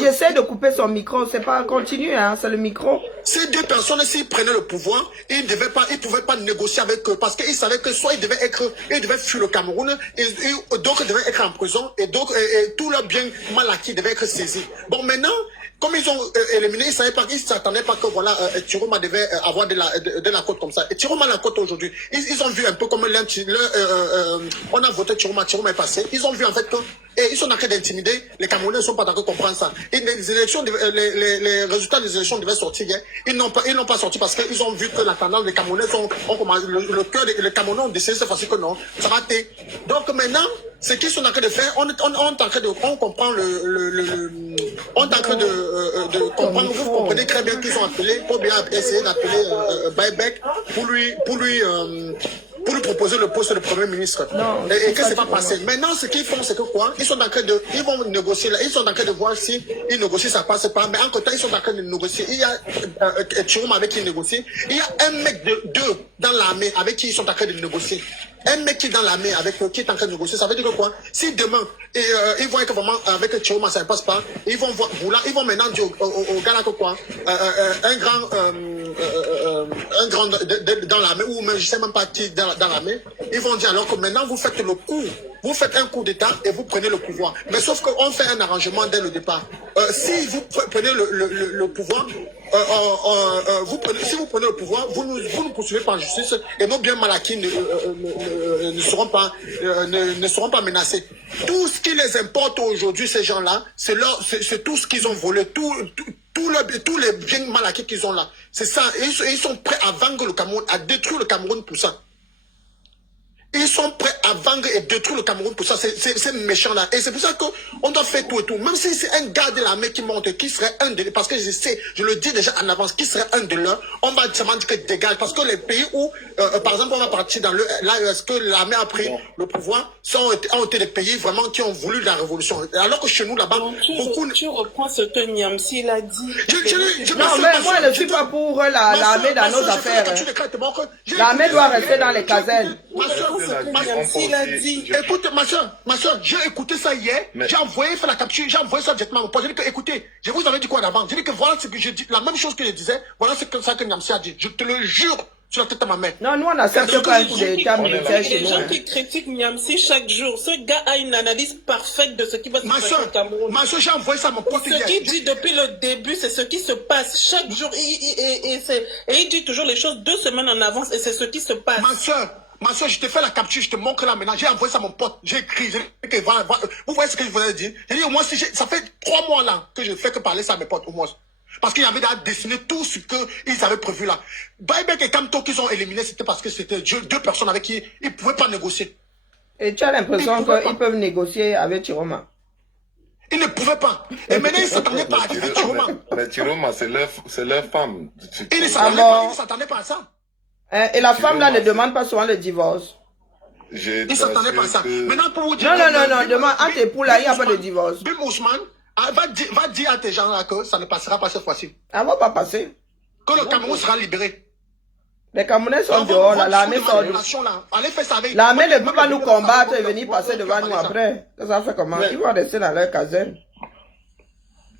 j'essaie de couper son micro. C'est pas continue, hein, c'est le micro. Ces 2 personnes, s'ils prenaient le pouvoir, ils ne pouvaient pas négocier avec eux parce qu'ils savaient que soit ils devaient fuir le Cameroun, et donc ils devaient être en prison, et donc tout leur bien mal acquis devait être saisi. Bon, maintenant, comme ils ont éliminé, ils ne s'attendaient pas que voilà, Tiroma devait avoir de la côte comme ça. Et Tiroma la côte aujourd'hui, ils ont vu un peu comme on a voté Tiroma est passé. Ils ont vu en fait que ils sont en train d'intimider. Les Camerounais ne sont pas d'accord de comprendre ça. Et les résultats des élections devaient sortir hier. Ils n'ont pas sorti parce qu'ils ont vu que la tendance des Camerounais le cœur des Camerounais ont décidé cette fois-ci que non, ça va être. Donc maintenant, ce qu'ils sont en train de faire, on comprend on est en train de comprendre. Vous comprenez très bien qu'ils ont appelé, pour bien essayer d'appeler Buyback pour lui proposer le poste de Premier ministre. Non, et que c'est pas passé. Maintenant, ce qu'ils font, c'est que quoi? Ils vont négocier là. Ils sont en train de voir si ils négocient, ça passe pas. Mais en côté, ils sont en train de négocier. Il y a Chiroum avec qui ils négocient. Il y a un mec deux dans l'armée avec qui ils sont en train de négocier. Un mec qui est dans l'armée avec qui est en train de négocier, ça veut dire que quoi? Si demain, ils voient que vraiment avec Chiroum, ça ne passe pas, ils vont maintenant dire au gars là que quoi? Un grand dans l'armée, ou même je sais même pas qui dans l'armée, ils vont dire alors que maintenant vous faites le coup, vous faites un coup d'état et vous prenez le pouvoir. Mais sauf qu'on fait un arrangement dès le départ. Si vous prenez le pouvoir, si vous prenez le pouvoir, vous nous poursuivez par justice et nos biens mal acquis ne seront pas menacés. Tout ce qui les importe aujourd'hui, ces gens-là, c'est tout ce qu'ils ont volé, tous les biens mal acquis qu'ils ont là. C'est ça. Et ils sont prêts à vendre le Cameroun, à détruire le Cameroun pour ça. Ils sont prêts à vendre et détruire le Cameroun pour ça. C'est méchant là. Et c'est pour ça qu'on doit faire tout et tout. Même si c'est un gars de l'armée qui monte, qui serait un de... Parce que je le dis déjà en avance, qui serait un de leurs, on va seulement dire que dégage. Parce que les pays où, par exemple, on va partir dans est-ce que l'armée a pris le pouvoir, ont été des pays vraiment qui ont voulu la révolution. Alors que chez nous, là-bas, beaucoup... Tu reprends ce que Niamsi l'a dit. Non, mais moi, je ne suis pas pour l'armée dans nos affaires. L'armée doit rester dans les casernes. Écoute, ma soeur, j'ai écouté ça hier, j'ai envoyé faire la capture, j'ai envoyé ça directement à mon pote. J'ai dit que, écoutez, je vous avais dit quoi d'avant? J'ai dit que voilà ce que je dis, la même chose que je disais, voilà ce que Niamsi a dit. Je te le jure sur la tête de ma mère. Non, nous on n'accepte pas un coup d'état militaire chez nous. Les gens qui critiquent Niamsi chaque jour, ce gars a une analyse parfaite de ce qui va se passer au Cameroun. Ma soeur, j'ai envoyé ça à mon pote hier. Ce qu'il dit depuis le début, c'est ce qui se passe chaque jour. Et il dit toujours les choses 2 semaines en avance et c'est ce qui se passe. Ma soeur, je te fais la capture, je te montre là maintenant. J'ai envoyé ça à mon pote. J'ai écrit. Vous voyez ce que je vous ai dit? J'ai dit au moins, ça fait 3 mois là que je fais que parler ça à mes potes au moins. Parce qu'il y avait dessiné tout ce qu'ils avaient prévu là. Buyback et Kamto qu'ils ont éliminé, c'était parce que c'était 2 personnes avec qui ils ne pouvaient pas négocier. Et tu as l'impression qu'ils peuvent négocier avec Tiroma? Ils ne pouvaient pas. Et maintenant, ils ne s'attendaient pas à Tiroma. Mais Tiroma, c'est leur femme. Ils ne s'attendaient pas à ça. Et la femme là ne demande pas souvent le divorce. Ils ne s'attendaient pas à ça. Maintenant, pour vous dire... Non, demande entre époux là, il n'y a pas de divorce. Bim Ousmane, va dire à tes gens là que ça ne passera pas cette fois-ci. Ça ne va pas passer. Que le Cameroun sera libéré. Les Camerounais sont dehors, l'armée sort dehors. L'armée ne peut pas nous combattre et venir passer devant nous après. Ça fait comment? Ils vont rester dans leur caserne.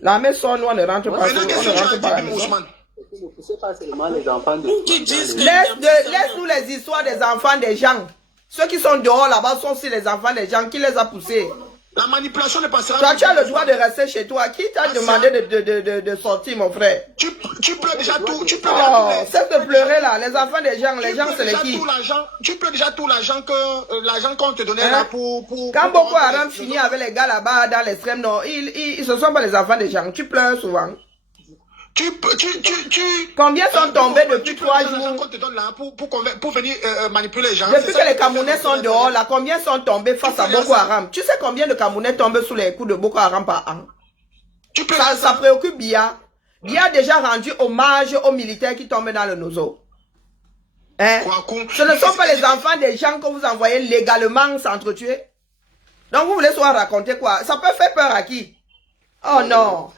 L'armée sort, nous, on ne rentre pas, Maintenant, on qu'est-ce ne que tu rentre as pas à la dit, maison. Ousmane? Ne poussez pas seulement les enfants de... Qui disent que- Laisse-nous les histoires des enfants des gens. Ceux qui sont dehors là-bas sont aussi les enfants des gens. Qui les a poussés? La manipulation ne passera Toi, pas. tu as le droit de rester chez toi. Qui t'a demandé de sortir, mon frère? Tu pleures déjà tout. Tu pleures Oh, déjà tout. cesse de pleurer là. Les enfants des gens, les gens, c'est les qui? Tu pleures déjà tout l'argent l'argent qu'on te donnait là pour... Quand Boko Haram finit avec les gars là-bas dans l'extrême nord, ils ne sont pas les enfants des gens. Tu pleures souvent. Combien sont tombés depuis 3 jours? Qu'on te donne là pour venir manipuler les gens. Depuis que les Camerounais sont dehors, là, combien sont tombés face à Boko Haram? Tu sais combien de Camerounais tombent sous les coups de Boko Haram par an? Ça préoccupe Biya. Biya a déjà rendu hommage aux militaires qui tombent dans le nozo. Hein? Ce ne sont pas les enfants des gens que vous envoyez légalement s'entretuer. Donc vous voulez soit raconter quoi? Ça peut faire peur à qui? Oh non!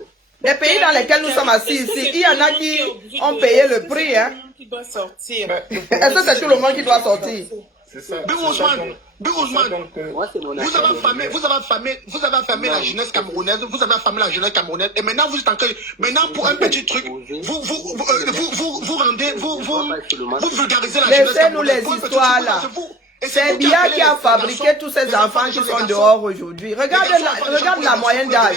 Les pays dans lesquels nous sommes assis ici, il y en a qui ont payé le prix. Hein? Qui doit sortir. Est-ce que c'est tout le monde qui doit sortir? C'est ça. Big Ousmane, Moi, c'est mon vous avez affamé la jeunesse camerounaise, et maintenant vous êtes en train, maintenant pour un petit truc, vous rendez, vous vulgarisez la jeunesse camerounaise. Laissez-nous les histoires là. C'est Biya qui a fabriqué tous ces enfants qui sont dehors aujourd'hui. Regarde la moyenne d'âge.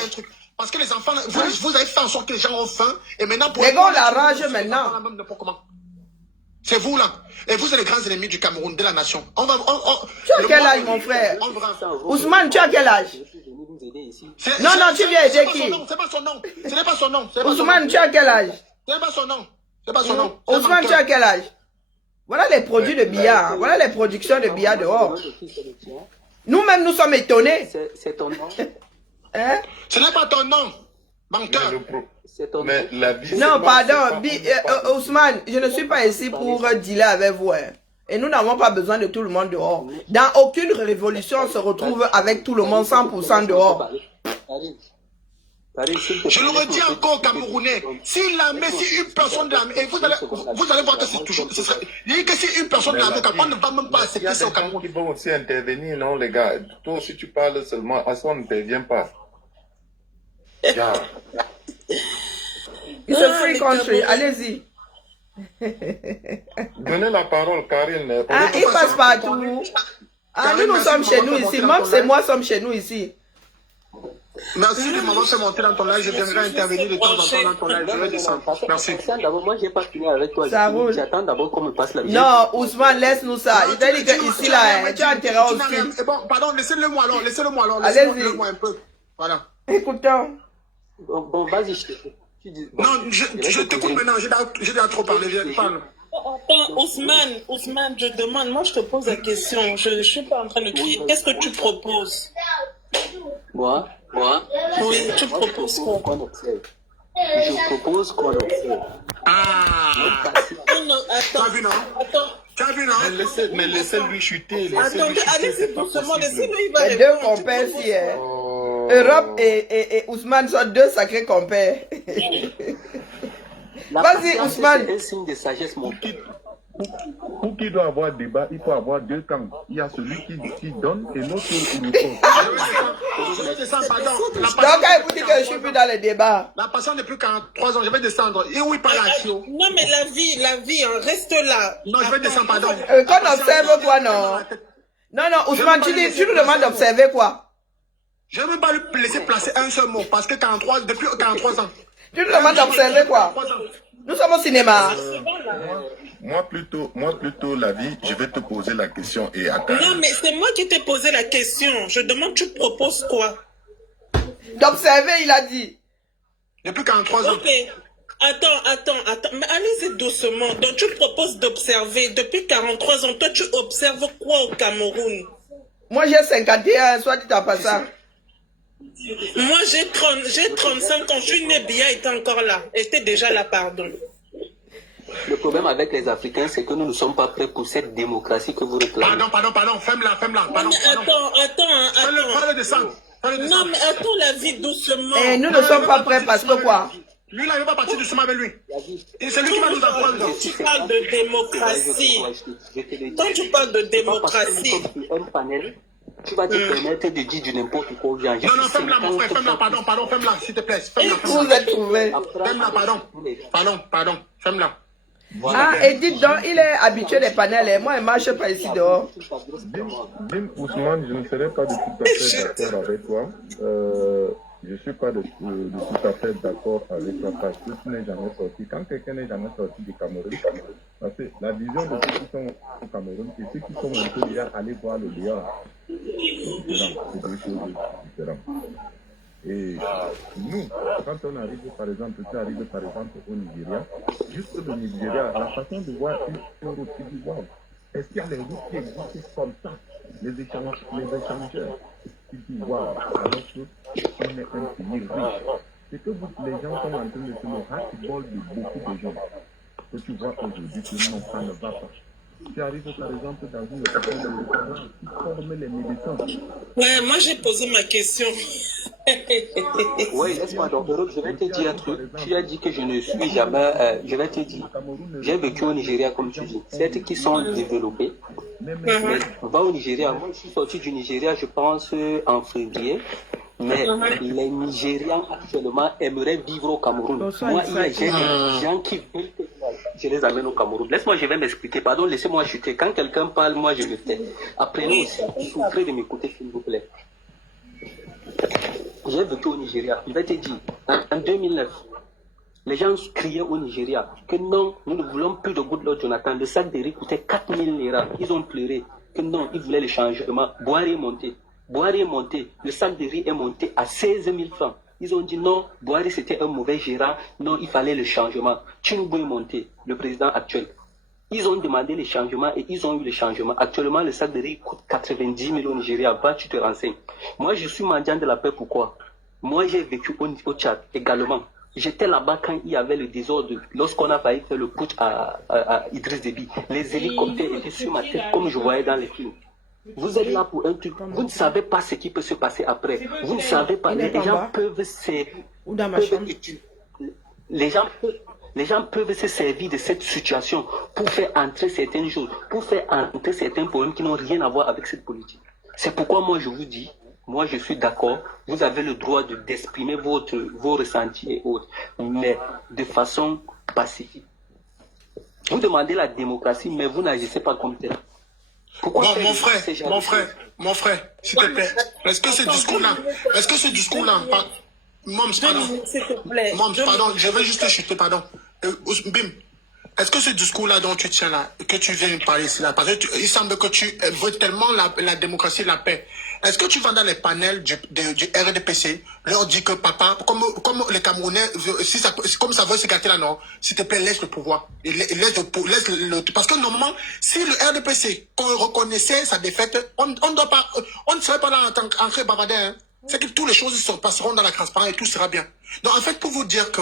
Parce que les enfants, vous avez fait en sorte que les gens ont faim, et maintenant pour... Les gars ont la rage maintenant. C'est vous là. Et vous êtes les grands ennemis du Cameroun, de la nation. Tu as quel âge, mon frère? Ousmane, tu as quel âge? Non, tu viens aider qui? C'est pas son nom. Ce n'est pas son nom. Ousmane, tu as quel âge? Ce n'est pas son nom. C'est pas son nom. Ousmane, tu as quel âge? Voilà les produits de Biya. Hein. Voilà les productions de Biya dehors. Nous-mêmes, nous sommes étonnés. C'est ton nom. Hein? Ce n'est pas ton nom, menteur. Mais la vie, Non, pardon, Ousmane, je ne suis pas ici pour dealer avec vous. Hein. Et nous n'avons pas besoin de tout le monde dehors. Dans aucune révolution, on se retrouve avec tout le monde 100% dehors. Je le redis encore aux Camerounais, si une personne de l'armée, et vous allez voir que c'est toujours, il dit que si une personne de l'armée, on ne va même pas accepter ça au Cameroun. Qui vont aussi intervenir, non, les gars. Toi aussi, tu parles seulement, à ça, on n'intervient pas. Yeah. It's a free country, allez-y. Donnez la parole, Karine. Ah, il passe partout. Ah, nous sommes chez nous ici. Même c'est moi sommes chez nous ici. Merci de m'avoir fait monter dans ton live. Je viendrai intervenir de temps en temps dans ton live. Je vais descendre. Merci. D'abord, moi, je n'ai pas fini avec toi. Ça roule. J'attends d'abord qu'on me passe la musique. Non, Ousmane, laisse-nous ça. Il t'a dit qu'ici, là, tu as intérêt aussi. Bon, pardon, laissez-le-moi alors. Allez-y. Un peu. Voilà. Écoutons. Bon, vas-y, je t'écoute. Non, je t'écoute maintenant. J'ai déjà trop parlé. Parle. Attends, Ousmane, je demande, moi je te pose la question, je ne suis pas en train de crier. Qu'est-ce que tu proposes? Moi? Oui, tu proposes quoi? Qu'on observe. Je propose qu'on observe. Non, attends. Tu as vu, non? Mais laissez-lui chuter. Attendez, allez-y doucement, laissez-le, il va Les deux répondre. compères ici, hein. Europe et Ousmane sont deux sacrés compères. Vas-y, Ousmane. C'est un signe de sagesse, mon type. Pour qu'il doit avoir débat, il faut avoir deux camps. Il y a celui qui donne et l'autre qui reçoit. Je vais descendre, pardon. Donc, quand vous dites que je suis plus dans le débat. La patience n'est plus qu'à 3 ans. Je vais descendre. Et oui, par là, Non, mais la vie, hein, reste là. Non, je vais descendre, pardon. Qu'on observe quoi, non? Non, Ousmane, tu nous demandes d'observer quoi? Je ne vais même pas lui laisser placer un seul mot parce que depuis 43 ans. Tu nous demandes d'observer quoi? Nous sommes au cinéma. Moi plutôt, la vie, je vais te poser la question et attends. Non, mais c'est moi qui t'ai posé la question. Je demande, tu proposes quoi? D'observer, il a dit. Depuis 43 ans. Ok. Attends. Mais allez-y doucement. Donc, tu proposes d'observer. Depuis 43 ans, toi, tu observes quoi au Cameroun? Moi, j'ai 51, soit dit en passant. Moi, j'ai 35 ans. Je suis né, Biya était encore là. Était déjà là, pardon. Le problème avec les Africains, c'est que nous ne sommes pas prêts pour cette démocratie que vous réclamez. Pardon, ferme-la. Pardon. Attends. Fais-le descendre. Non, mais attends la vie doucement. Et nous ne sommes pas prêts parce que quoi? Lui, là, il ne va pas partir doucement avec lui. Et c'est lui qui va nous apprendre. Tu parles de démocratie. Quand tu parles de démocratie. Un panel Tu vas te permettre de dire du n'importe quoi aux gens. Non, ferme-la, mon frère, ferme-la, pardon, ferme-la, s'il te plaît. Vous êtes trouvé. Ferme-la, pardon, ferme-la. Voilà. Ah, et dites donc, il est habitué des panels et moi, il ne marche pas ici dehors. Bim Ousmane, je ne serais pas de tout à fait d'accord avec toi. Je ne suis pas de tout à fait d'accord avec toi parce que tu n'es jamais sorti. Quand quelqu'un n'est jamais sorti du Cameroun, parce que la vision de ceux qui sont au Cameroun et ceux qui sont montés déjà aller voir le lion, c'est différent. C'est deux choses différentes. Et nous, quand on arrive, par exemple, au Nigeria, juste le Nigeria, la façon de voir une route, tu dis, wow, est-ce qu'il y a des routes qui existent comme ça, les échangeurs, tu dis, wow, alors qu'on est un pays riche. C'est que les gens sont en train de se le ras-le-bol de beaucoup de gens. Que tu vois aujourd'hui que non, ça ne va pas. Tu arrives par exemple dans une école de restaurant qui forme les médecins. Ouais, moi j'ai posé ma question. Oui, laisse-moi donc, Europe, je vais te dire un truc. Tu as dit que je ne suis jamais. Je vais te dire. J'ai vécu au Nigeria, comme tu dis. C'est qui sont développés. Mais va au Nigeria. Moi, je suis sorti du Nigeria, je pense, en février. Mais les Nigérians actuellement aimeraient vivre au Cameroun. Moi, j'ai des gens qui veulent que je les amène au Cameroun. Laisse-moi, je vais m'expliquer. Pardon, laissez-moi chuter. Quand quelqu'un parle, moi, je me tais. Apprenez aussi, souffrez de m'écouter, s'il vous plaît. J'ai vécu au Nigeria. Je vais te dire, en 2009, les gens criaient au Nigeria que non, nous ne voulons plus de Goodluck Jonathan. Le sac de riz coûtait 4000 lira. Ils ont pleuré que non, ils voulaient le changement. Boire est monté. Le sac de riz est monté à 16 000 francs. Ils ont dit non, Boire c'était un mauvais gérant. Non, il fallait le changement. Tinubu est monté, le président actuel. Ils ont demandé le changement et ils ont eu le changement. Actuellement, le sac de riz coûte 90 000 au Nigeria. Va, tu te renseignes. Moi, je suis mendiant de la paix. Pourquoi? Moi, j'ai vécu au Tchad également. J'étais là-bas quand il y avait le désordre. Lorsqu'on a failli faire le putsch à Idriss Déby, les hélicoptères étaient sur ma tête comme je voyais dans les films. Vous êtes là pour un truc. Vous ne savez pas ce qui peut se passer après. Vous ne savez pas. Les gens peuvent se servir de cette situation pour faire entrer certaines choses, pour faire entrer certains problèmes qui n'ont rien à voir avec cette politique. C'est pourquoi moi je vous dis, moi je suis d'accord, vous avez le droit d'exprimer vos ressentis et autres, mais de façon pacifique. Vous demandez la démocratie, mais vous n'agissez pas comme tel. Pourquoi mon frère, s'il te plaît, est-ce que ce discours-là, Moms, pardon, je vais juste te chuter, pardon. Bim, est-ce que ce discours-là dont tu tiens là, que tu viens de parler ici là, parce que il semble que tu veux tellement la démocratie et la paix. Est-ce que tu vas dans les panels du RDPC, leur dis que papa, comme les Camerounais, comme ça veut se gâter là, non, s'il te plaît, laisse le pouvoir. Parce que normalement, si le RDPC reconnaissait sa défaite, on ne serait pas là en train de bavarder, hein. C'est que toutes les choses se passeront dans la transparence et tout sera bien. Donc en fait, pour vous dire que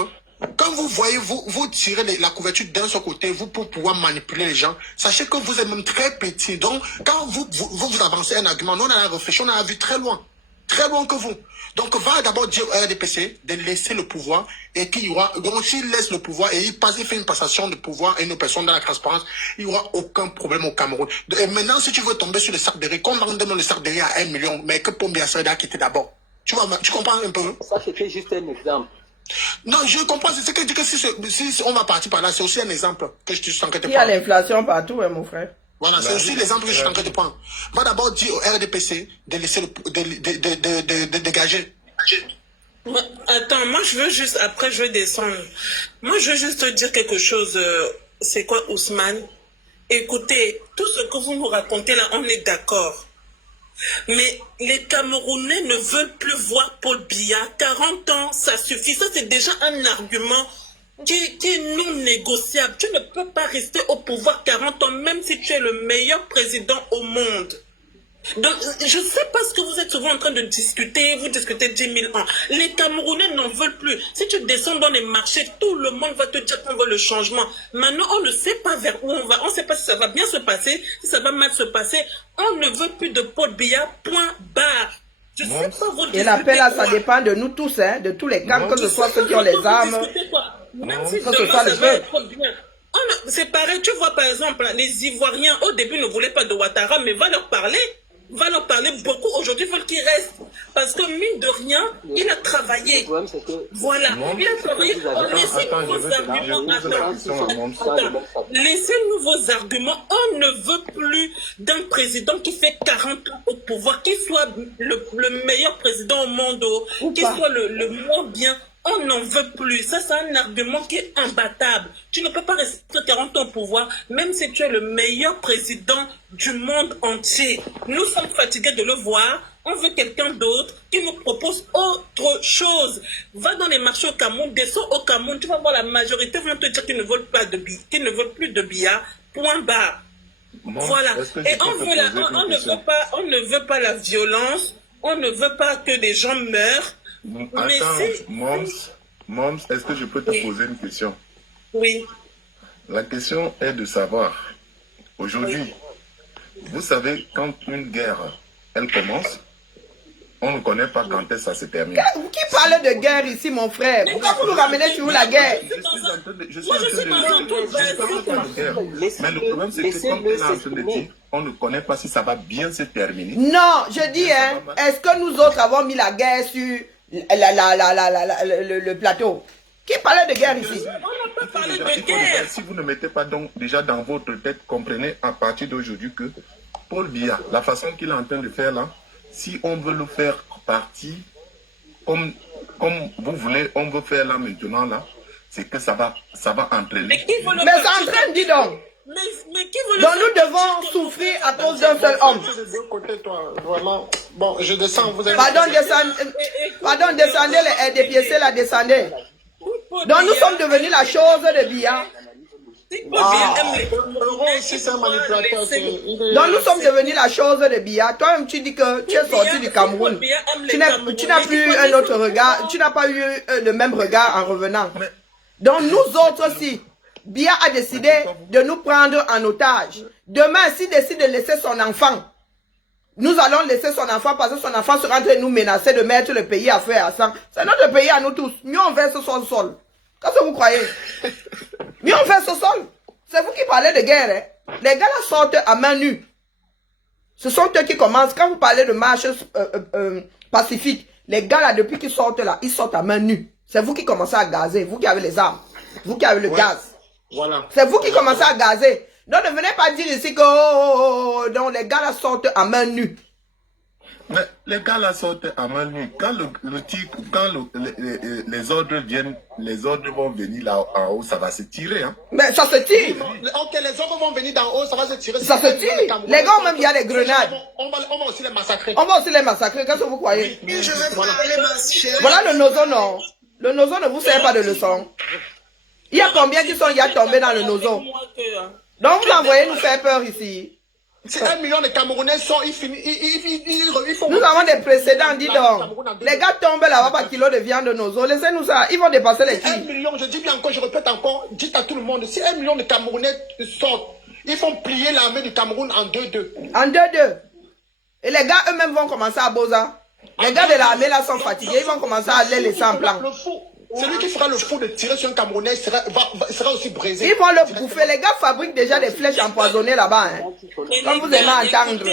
quand vous voyez, vous tirez la couverture d'un seul côté, vous pour pouvoir manipuler les gens, sachez que vous êtes même très petit. Donc quand vous avancez un argument, nous on a réfléchi, on a vu très loin que vous. Donc va d'abord dire au RDPC de laisser le pouvoir et qu'il y aura, donc s'il laisse le pouvoir et il fait une passation de pouvoir et une personne dans la transparence, il n'y aura aucun problème au Cameroun. Et maintenant, si tu veux tomber sur le sac de riz, qu'on donne le sac de riz à 1 million, mais que Pombia Sreda quitte d'abord. Tu comprends un peu? Ça, c'était juste un exemple. Non, je comprends. C'est ce que je dis que si on va partir par là, c'est aussi un exemple que je suis en train de prendre. Il y a l'inflation partout, hein, mon frère. Voilà, c'est aussi l'exemple que je suis en train de prendre. Va d'abord dire au RDPC de laisser de dégager. Attends, moi je veux juste, après je vais descendre. Moi je veux juste te dire quelque chose. C'est quoi, Ousmane? Écoutez, tout ce que vous nous racontez là, on est d'accord. Mais les Camerounais ne veulent plus voir Paul Biya. 40 ans, ça suffit. Ça, c'est déjà un argument qui est non négociable. Tu ne peux pas rester au pouvoir 40 ans, même si tu es le meilleur président au monde. Donc, je ne sais pas ce que vous êtes souvent en train de discuter. Vous discutez 10 000 ans. Les Camerounais n'en veulent plus. Si tu descends dans les marchés, tout le monde va te dire qu'on veut le changement. Maintenant, on ne sait pas vers où on va. On ne sait pas si ça va bien se passer, si ça va mal se passer. On ne veut plus de Paul Biya, point barre. Je sais pas vous discuter. Et l'appel là, ça dépend de nous tous, hein, de tous les camps, que ce soit ceux qui ont les armes. Même si demain ça va être bien. C'est pareil, tu vois par exemple, les Ivoiriens au début ne voulaient pas de Ouattara, mais va leur parler. va leur parler beaucoup. Aujourd'hui, ils veulent qu'il reste. Parce que, mine de rien, il a travaillé. Le problème, c'est que... Voilà, il a travaillé. Laissez-nous vos arguments. On ne veut plus d'un président qui fait 40 ans au pouvoir, qu'il soit le meilleur président au monde, qu'il soit le moins bien. On n'en veut plus. Ça, c'est un argument qui est imbattable. Tu ne peux pas rester 40 ans au pouvoir, même si tu es le meilleur président du monde entier. Nous sommes fatigués de le voir. On veut quelqu'un d'autre qui nous propose autre chose. Va dans les marchés au Cameroun, descends au Cameroun, tu vas voir la majorité vont te dire qu'ils ne veulent pas de billets, qu'ils ne veulent plus de billets. Point barre. Voilà. Et on ne veut pas la violence. On ne veut pas que les gens meurent. Attends, Moms, est-ce que je peux te poser une question? Oui. La question est de savoir, aujourd'hui, vous savez, quand une guerre, elle commence, on ne connaît pas quand est-ce que ça se termine. Qui parle de guerre ici, mon frère? Pourquoi vous nous ramenez sur la guerre? Je suis en train de guerre. Mais le problème, c'est que comme tu es en train de dire, on ne connaît pas si ça va bien se terminer. Non, je dis, hein, est-ce que nous autres avons mis la guerre sur le plateau? Qui parlait de guerre ici? On n'a pas parlé de guerre. Si vous ne mettez pas donc déjà dans votre tête, comprenez à partir d'aujourd'hui que Paul Biya, la façon qu'il est en train de faire là, si on veut le faire partie, comme vous voulez, on veut faire là maintenant là, c'est que ça va entraîner. Mais ça entraîne, dis donc. Mais qui veut le Donc faire nous devons souffrir à cause d'un seul homme. De deux côtés, toi, vraiment. Bon, je descends, vous avez... Pardon, descendez, dépiécez la descendez. Donc nous sommes devenus la chose de Biya. Donc nous sommes devenus la chose de Biya. Toi-même tu dis que tu es sorti du Cameroun. Tu n'as plus un autre regard. Tu n'as pas eu le même regard en revenant. Donc nous autres aussi, Biya a décidé de nous prendre en otage. Demain, s'il décide de laisser son enfant, nous allons laisser son enfant parce que son enfant sera en train de nous menacer de mettre le pays à feu et à sang. C'est notre pays à nous tous. Mieux on verse son sol. Qu'est-ce que vous croyez? Mieux on verse son sol. C'est vous qui parlez de guerre. Hein? Les gars là sortent à main nue. Ce sont eux qui commencent. Quand vous parlez de marche pacifique, les gars là, depuis qu'ils sortent là, ils sortent à main nue. C'est vous qui commencez à gazer. Vous qui avez les armes. Vous qui avez le gaz. Voilà. C'est vous qui commencez à gazer. Donc ne venez pas dire ici que donc, les gars là sortent à main nue. Mais les gars là sortent à main nue. Quand les ordres viennent, les ordres vont venir là en haut, ça va se tirer. Hein. Mais ça se tire. Ok, les ordres vont venir d'en haut, ça va se tirer. Ça se tire. Les gars, même il y a des grenades. On va aussi les massacrer. On va aussi les massacrer. Qu'est-ce que vous croyez? Oui, je vais parler, ma chérie. Voilà le nozo, non. Le nozo ne vous sert pas de leçon. Il y a combien qui sont tombés dans le nozo? Donc vous envoyez nous faire peur ici. Si 1 million de Camerounais sont, ils font... Nous avons des précédents, dis donc. Les gars tombent là-bas par kilo de viande de nozo. Laissez-nous ça. Ils vont dépasser les 1 kills. million, je dis bien encore, je répète encore, dites à tout le monde, si 1 million de Camerounais sortent, ils font plier l'armée du Cameroun en 2-2. En 2-2. Et les gars eux-mêmes vont commencer à bosa. Les gars de l'armée là sont fatigués. Ils vont commencer à les laisser en plan. Celui qui fera le fou de tirer sur un Camerounais sera aussi brisé. Ils vont le bouffer. Les gars fabriquent déjà des flèches empoisonnées là-bas. Hein. Comme vous aimez entendre.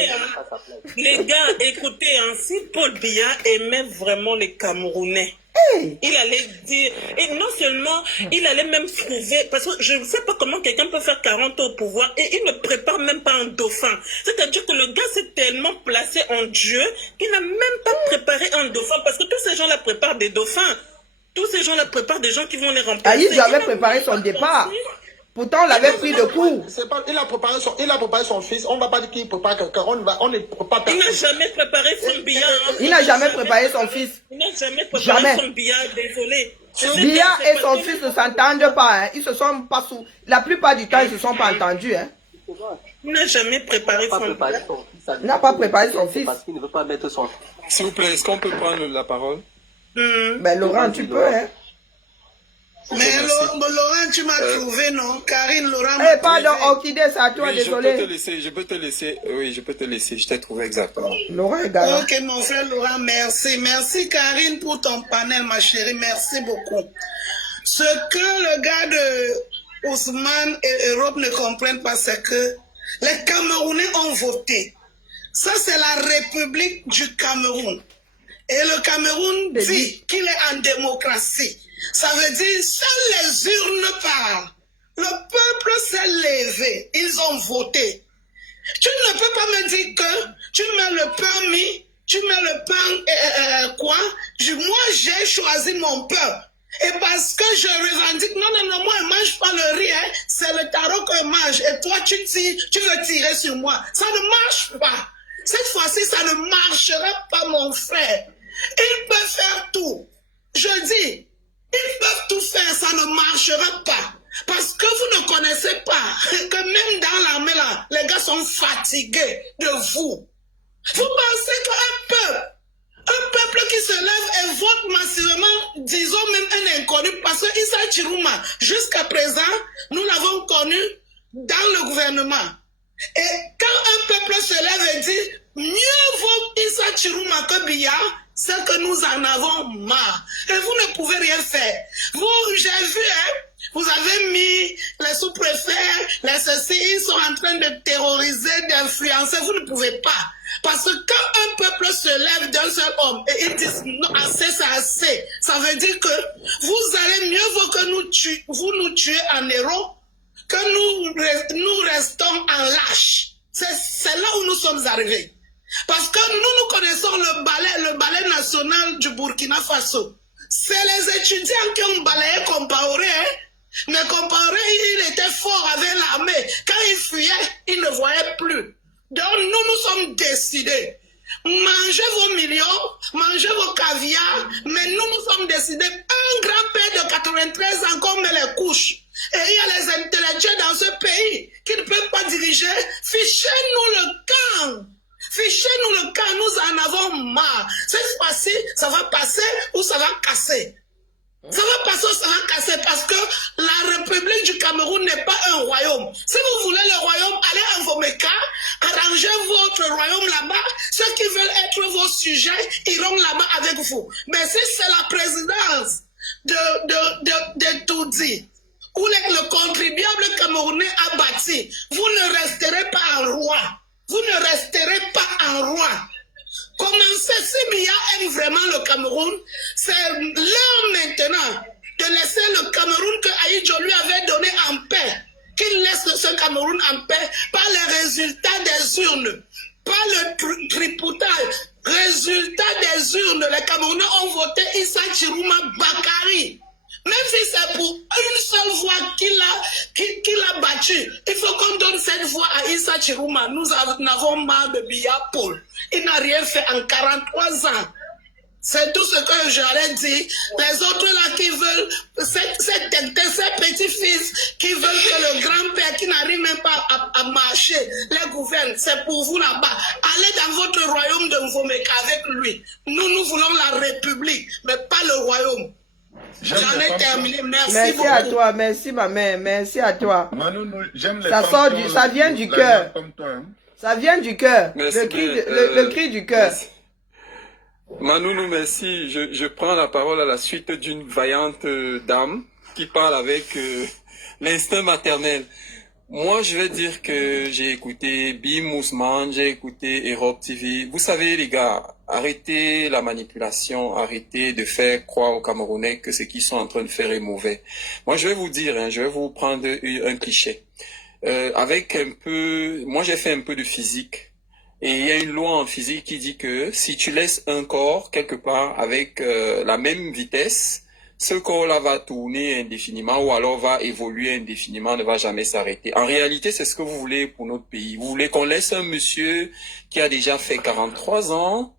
Les gars, écoutez, hein, si Paul Biya aimait vraiment les Camerounais, il allait dire, et non seulement, il allait même trouver, parce que je ne sais pas comment quelqu'un peut faire 40 ans au pouvoir et il ne prépare même pas un dauphin. C'est-à-dire que le gars s'est tellement placé en Dieu qu'il n'a même pas préparé un dauphin, parce que tous ces gens-là préparent des dauphins. Tous ces gens-là préparent des gens qui vont les remplacer. Aïe, j'avais préparé son départ. Pourtant, on l'avait pris de coup. Il a préparé son fils. On ne va pas dire qu'il prépare quelqu'un. On ne prépare pas. Il n'a jamais préparé son Biya. Il n'a jamais préparé son fils. Il n'a jamais préparé son Biya, désolé. Biya et son fils ne s'entendent pas. Hein. Ils se sont pas sous. La plupart du temps, ils ne se sont pas entendus. Hein. Il n'a jamais préparé son Biya. Il n'a pas préparé son fils. Parce qu'il ne veut pas mettre son... S'il vous plaît, est-ce qu'on peut prendre la parole? Ben Laurent, tu peux, hein. Mais Laurent, tu m'as trouvé, non? Karine, Laurent. Eh, pardon, Orchidée, c'est à toi, Oui, désolé. je peux te laisser. Oui, je peux te laisser. Je t'ai trouvé exactement. Laurent est galant. Ok, mon frère Laurent, merci. Merci, Karine, pour ton panel, ma chérie. Merci beaucoup. Ce que le gars de Ousmane et Europe ne comprennent pas, c'est que les Camerounais ont voté. Ça, c'est la République du Cameroun. Et le Cameroun dit qu'il est en démocratie. Ça veut dire, seules les urnes parlent. Le peuple s'est levé. Ils ont voté. Tu ne peux pas me dire que tu mets le permis, tu mets le pain, quoi? Moi, j'ai choisi mon peuple. Et parce que je revendique, non, moi, je ne mange pas le riz, hein, c'est le tarot que je mange. Et toi, tu veux tirer sur moi. Ça ne marche pas. Cette fois-ci, ça ne marchera pas, mon frère. Ils peuvent faire tout. Je dis, ils peuvent tout faire, ça ne marchera pas. Parce que vous ne connaissez pas que même dans l'armée, là, les gars sont fatigués de vous. Vous pensez qu'un peuple qui se lève et vote massivement, disons même un inconnu, parce que Issa Chirouma, jusqu'à présent, nous l'avons connu dans le gouvernement. Et quand un peuple se lève et dit, mieux vaut Issa Chirouma que Biya, c'est que nous en avons marre. Et vous ne pouvez rien faire. Vous, j'ai vu, hein, vous avez mis les sous-préfets, les ceci, ils sont en train de terroriser, d'influencer. Vous ne pouvez pas. Parce que quand un peuple se lève d'un seul homme et ils disent non, assez, c'est assez, ça veut dire que vous allez mieux vaut que vous nous tuez en héros, que nous restons en lâche. C'est là où nous sommes arrivés. Parce que nous connaissons le ballet national du Burkina Faso. C'est les étudiants qui ont balayé Compaoré. Mais Compaoré, il était fort avec l'armée. Quand il fuyait, il ne voyait plus. Donc nous sommes décidés. Mangez vos millions, mangez vos caviars, mais nous sommes décidés. Un grand-père de 93 ans qu'on met les couches. Et il y a les intellectuels dans ce pays qui ne peuvent pas diriger. Fichez-nous le camp. Fichez-nous le camp, nous en avons marre. Cette fois-ci, ça va passer ou ça va casser. Ça va passer ou ça va casser parce que la République du Cameroun n'est pas un royaume. Si vous voulez le royaume, allez à Vomeka, arrangez votre royaume là-bas. Ceux qui veulent être vos sujets iront là-bas avec vous. Mais si c'est la présidence de Toudi, où le contribuable camerounais a bâti, vous ne resterez pas en roi. Vous ne resterez pas en roi. Commencez, si Biya aime vraiment le Cameroun, c'est l'heure maintenant de laisser le Cameroun que Aïdjo lui avait donné en paix. Qu'il laisse ce Cameroun en paix par les résultats des urnes, pas le tripoutage. Résultat des urnes, les Camerounais ont voté Issa Chirouma Bakari. Même si c'est pour une seule voix qu'il a battu, il faut qu'on donne cette voix à Issa Chirouma. Nous avons marre de Biya Paul. Il n'a rien fait en 43 ans. C'est tout ce que j'aurais dit. Les autres là qui veulent, ces petits-fils qui veulent que le grand-père qui n'arrive même pas à marcher, les gouverne, c'est pour vous là-bas. Allez dans votre royaume de Mvomeka avec lui. Nous voulons la République, mais pas le royaume. J'en ai terminé. Merci beaucoup. À toi, merci ma mère, merci à toi. Manu, j'aime les ça vient du cœur. Ça vient du cœur. Le cri du cœur. Manounou, merci. Je prends la parole à la suite d'une vaillante dame qui parle avec l'instinct maternel. Moi, je vais dire que j'ai écouté Bim Ousmane, j'ai écouté Europe TV. Vous savez, les gars, arrêtez la manipulation, arrêtez de faire croire aux Camerounais que ce qu'ils sont en train de faire est mauvais. Moi, je vais vous dire, je vais vous prendre un cliché. Moi, j'ai fait un peu de physique. Et il y a une loi en physique qui dit que si tu laisses un corps quelque part avec la même vitesse, ce corps-là va tourner indéfiniment ou alors va évoluer indéfiniment, ne va jamais s'arrêter. En réalité, c'est ce que vous voulez pour notre pays. Vous voulez qu'on laisse un monsieur qui a déjà fait 43 ans,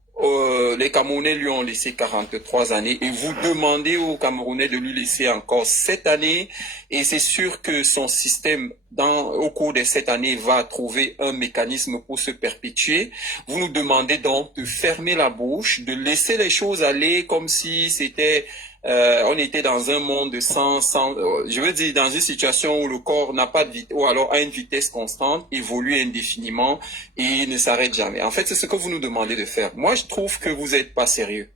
les Camerounais lui ont laissé 43 années et vous demandez aux Camerounais de lui laisser encore 7 années et c'est sûr que son système au cours de cette année va trouver un mécanisme pour se perpétuer. Vous nous demandez donc de fermer la bouche, de laisser les choses aller comme si c'était on était dans un monde je veux dire dans une situation où le corps n'a pas de vitesse ou alors a une vitesse constante, évolue indéfiniment et ne s'arrête jamais. En fait, c'est ce que vous nous demandez de faire. Moi, je trouve que vous n'êtes pas sérieux.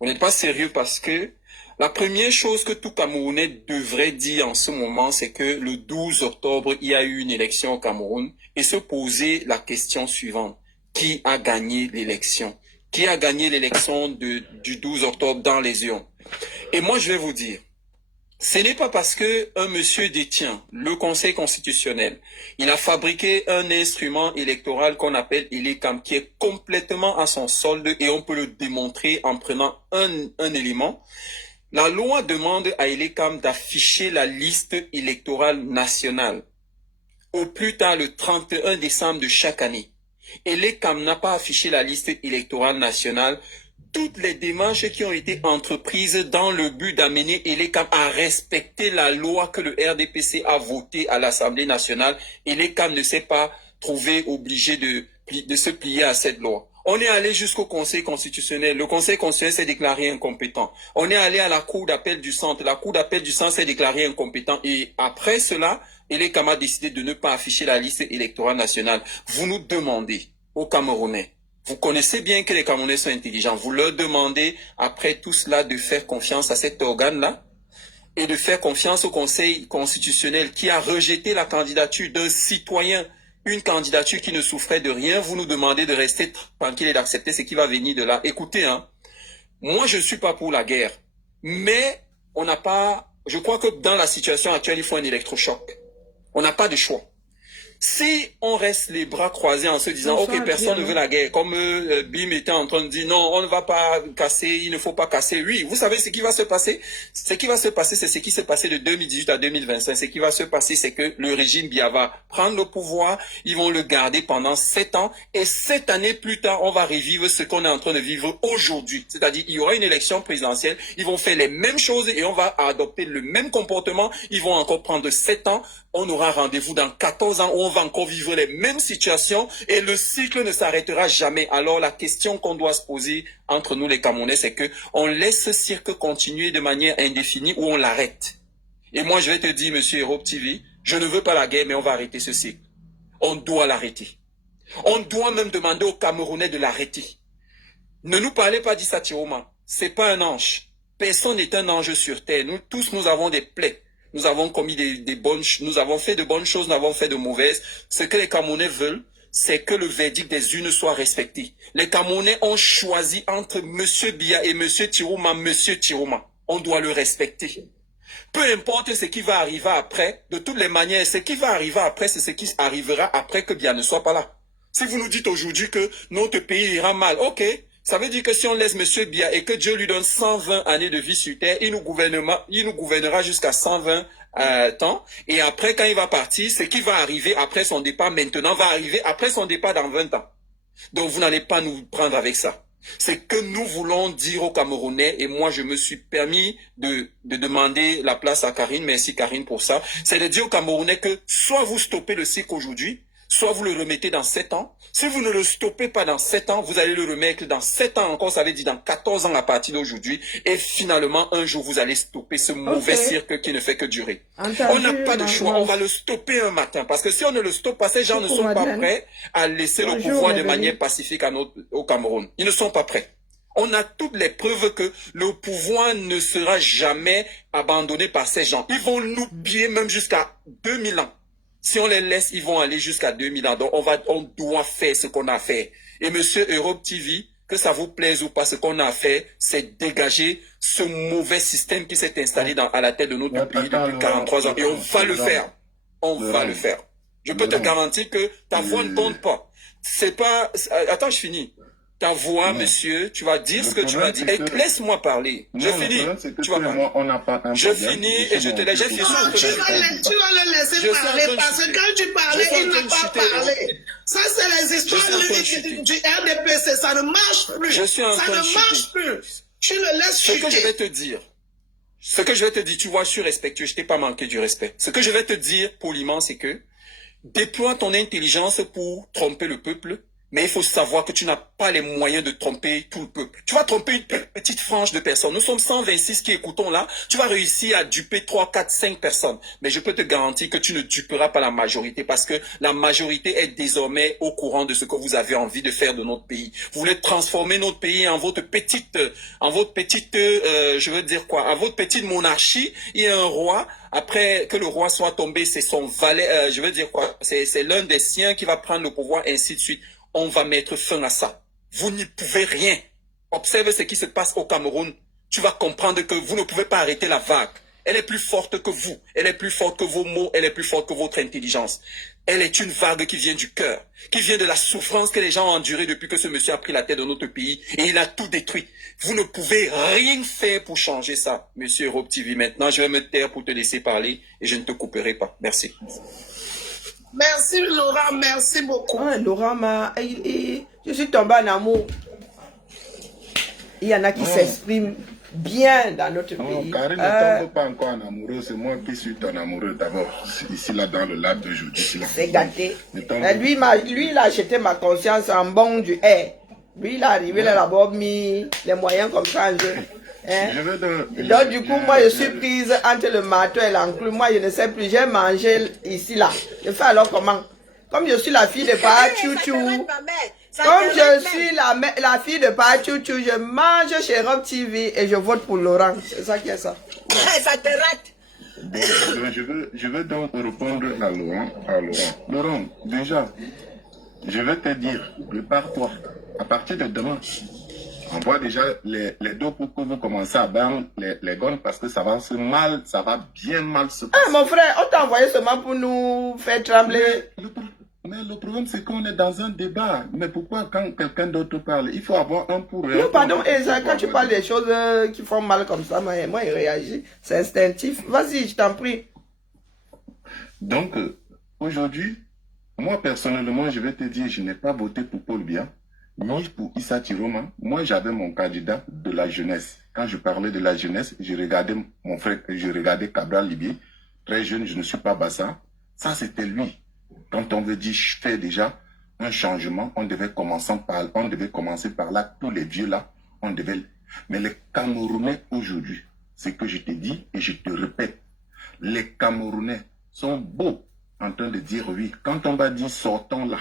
Vous n'êtes pas sérieux parce que la première chose que tout Camerounais devrait dire en ce moment, c'est que le 12 octobre, il y a eu une élection au Cameroun et se poser la question suivante. qui a gagné l'élection. Qui a gagné l'élection du 12 octobre dans les urnes. Et moi, je vais vous dire, ce n'est pas parce que un monsieur détient le Conseil constitutionnel, il a fabriqué un instrument électoral qu'on appelle ELECAM, qui est complètement à son solde et on peut le démontrer en prenant un élément. La loi demande à ELECAM d'afficher la liste électorale nationale au plus tard le 31 décembre de chaque année. ELECAM n'a pas affiché la liste électorale nationale. Toutes les démarches qui ont été entreprises dans le but d'amener ELECAM à respecter la loi que le RDPC a votée à l'Assemblée nationale, ELECAM ne s'est pas trouvé obligé de se plier à cette loi. On est allé jusqu'au Conseil constitutionnel. Le Conseil constitutionnel s'est déclaré incompétent. On est allé à la Cour d'appel du Centre. La Cour d'appel du Centre s'est déclarée incompétent. Et après cela, ELECAM a décidé de ne pas afficher la liste électorale nationale. Vous nous demandez, aux Camerounais, vous connaissez bien que les Camerounais sont intelligents. Vous leur demandez, après tout cela, de faire confiance à cet organe-là et de faire confiance au Conseil constitutionnel qui a rejeté la candidature d'un citoyen, une candidature qui ne souffrait de rien. Vous nous demandez de rester tranquille et d'accepter ce qui va venir de là. Écoutez, moi je ne suis pas pour la guerre, mais on n'a pas, je crois que dans la situation actuelle, il faut un électrochoc. On n'a pas de choix. Si on reste les bras croisés en se disant, ok, personne ne veut la guerre, comme Bim était en train de dire, non, on ne va pas casser, il ne faut pas casser. Oui, vous savez ce qui va se passer? Ce qui va se passer, c'est ce qui s'est passé de 2018 à 2025. Ce qui va se passer, c'est que le régime Biya va prendre le pouvoir, ils vont le garder pendant 7 ans, et 7 années plus tard, on va revivre ce qu'on est en train de vivre aujourd'hui. C'est-à-dire, il y aura une élection présidentielle, ils vont faire les mêmes choses et on va adopter le même comportement, ils vont encore prendre 7 ans, on aura rendez-vous dans 14 ans où on va encore vivre les mêmes situations et le cycle ne s'arrêtera jamais. Alors la question qu'on doit se poser entre nous les Camerounais, c'est que on laisse ce cirque continuer de manière indéfinie ou on l'arrête. Et moi je vais te dire, monsieur Europe TV, je ne veux pas la guerre, mais on va arrêter ce cycle. On doit l'arrêter. On doit même demander aux Camerounais de l'arrêter. Ne nous parlez pas d'Issa Tiroma. C'est pas un ange. Personne n'est un ange sur terre. Nous tous, nous avons des plaies. Nous avons commis nous avons fait de bonnes choses, nous avons fait de mauvaises. Ce que les Camerounais veulent, c'est que le verdict des urnes soit respecté. Les Camerounais ont choisi entre M. Biya et M. Tiroma. On doit le respecter. Peu importe ce qui va arriver après, de toutes les manières, ce qui va arriver après, c'est ce qui arrivera après que Biya ne soit pas là. Si vous nous dites aujourd'hui que notre pays ira mal, ok. Ça veut dire que si on laisse M. Biya et que Dieu lui donne 120 années de vie sur terre, il nous gouvernera jusqu'à 120 ans. Et après, quand il va partir, ce qui va arriver après son départ maintenant va arriver après son départ dans 20 ans. Donc vous n'allez pas nous prendre avec ça. C'est que nous voulons dire aux Camerounais, et moi je me suis permis de demander la place à Karine, merci Karine pour ça, c'est de dire aux Camerounais que soit vous stoppez le cycle aujourd'hui, soit vous le remettez dans 7 ans. Si vous ne le stoppez pas dans 7 ans, vous allez le remettre dans 7 ans encore, ça veut dire dans 14 ans à partir d'aujourd'hui. Et finalement, un jour, vous allez stopper ce mauvais cirque qui ne fait que durer. On n'a pas de choix, on va le stopper un matin. Parce que si on ne le stoppe pas, ces gens ne sont pas prêts à laisser le pouvoir de manière pacifique au Cameroun. Ils ne sont pas prêts. On a toutes les preuves que le pouvoir ne sera jamais abandonné par ces gens. Ils vont nous piller même jusqu'à 2000 ans. Si on les laisse, ils vont aller jusqu'à 2000 ans. Donc, on doit faire ce qu'on a fait. Et monsieur Europe TV, que ça vous plaise ou pas, ce qu'on a fait, c'est dégager ce mauvais système qui s'est installé à la tête de notre pays depuis 43 ans. Et on va le faire. On va le faire. Je peux te garantir que ta voix ne compte pas. C'est pas... Attends, je finis. Ta voix, monsieur, tu vas dire ce que tu vas dire. Laisse-moi parler. Je finis. Tu vas parler. Je finis et je te laisse. J'ai fini. Tu vas le laisser parler parce que quand tu parlais, il n'a pas parlé. Ça, c'est les histoires du RDPC. Ça ne marche plus. Ça ne marche plus. Tu le laisses chuter. Ce que je vais te dire, tu vois, je suis respectueux. Je t'ai pas manqué du respect. Ce que je vais te dire poliment, c'est que déploie ton intelligence pour tromper le peuple. Mais il faut savoir que tu n'as pas les moyens de tromper tout le peuple. Tu vas tromper une petite frange de personnes. Nous sommes 126 qui écoutons là. Tu vas réussir à duper 3, 4, 5 personnes. Mais je peux te garantir que tu ne duperas pas la majorité parce que la majorité est désormais au courant de ce que vous avez envie de faire de notre pays. Vous voulez transformer notre pays en votre petite, je veux dire quoi, en votre petite monarchie. Il y a un roi. Après que le roi soit tombé, c'est son valet, je veux dire quoi, c'est l'un des siens qui va prendre le pouvoir, ainsi de suite. on va mettre fin à ça. Vous n'y pouvez rien. Observe ce qui se passe au Cameroun. Tu vas comprendre que vous ne pouvez pas arrêter la vague. Elle est plus forte que vous. Elle est plus forte que vos mots. Elle est plus forte que votre intelligence. Elle est une vague qui vient du cœur, qui vient de la souffrance que les gens ont endurée depuis que ce monsieur a pris la tête de notre pays et il a tout détruit. Vous ne pouvez rien faire pour changer ça, monsieur Europe TV. Maintenant, je vais me taire pour te laisser parler et je ne te couperai pas. Merci. Merci Laurent, merci beaucoup. Ah, Laurent, je suis tombé en amour. Il y en a qui s'expriment bien dans notre pays. Karine ne tombe pas encore en amoureux, c'est moi qui suis ton amoureux d'abord. Ici, là, dans le lac d'aujourd'hui. C'est gâté. Lui, il a acheté ma conscience en bon du air. Lui, il est arrivé là, d'abord mis les moyens comme ça en jeu. Hein? Donc, du coup, moi, je suis prise entre le marteau et l'enclume. Moi, je ne sais plus. J'ai mangé ici, là. Je fais alors comment? Comme je suis la fille de Pachouchou. Comme je suis la fille de Pachouchou, je mange chez Rob TV et je vote pour Laurent. C'est ça qui est ça. Ça te rate. Bon, je veux donc répondre à Laurent. Laurent, déjà, je vais te dire, prépare-toi. À partir de demain, on voit déjà les deux pour que vous commencez à battre les gones parce que ça va bien mal se passer. Ah, mon frère, on t'a envoyé seulement pour nous faire trembler. Mais le problème, c'est qu'on est dans un débat. Mais pourquoi quand quelqu'un d'autre parle, il faut avoir un pour Non, pardon, quand tu parles des choses qui font mal comme ça, moi, il réagit. C'est instinctif. Vas-y, je t'en prie. Donc, aujourd'hui, moi, personnellement, je vais te dire, je n'ai pas voté pour Paul Biya, ni pour Issa Tiroma. Moi, j'avais mon candidat de la jeunesse. Quand je parlais de la jeunesse, je regardais mon frère, je regardais Cabral Libier. Très jeune, je ne suis pas Bassa. Ça, c'était lui. Quand on veut dire faire déjà un changement, on devait commencer par là, tous les vieux là, Mais les Camerounais aujourd'hui, c'est que je te dis et je te répète, les Camerounais sont beaux en train de dire oui. Quand on va dire sortons là,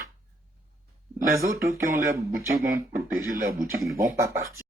les autres qui ont leur boutique vont protéger leur boutique, ils ne vont pas partir.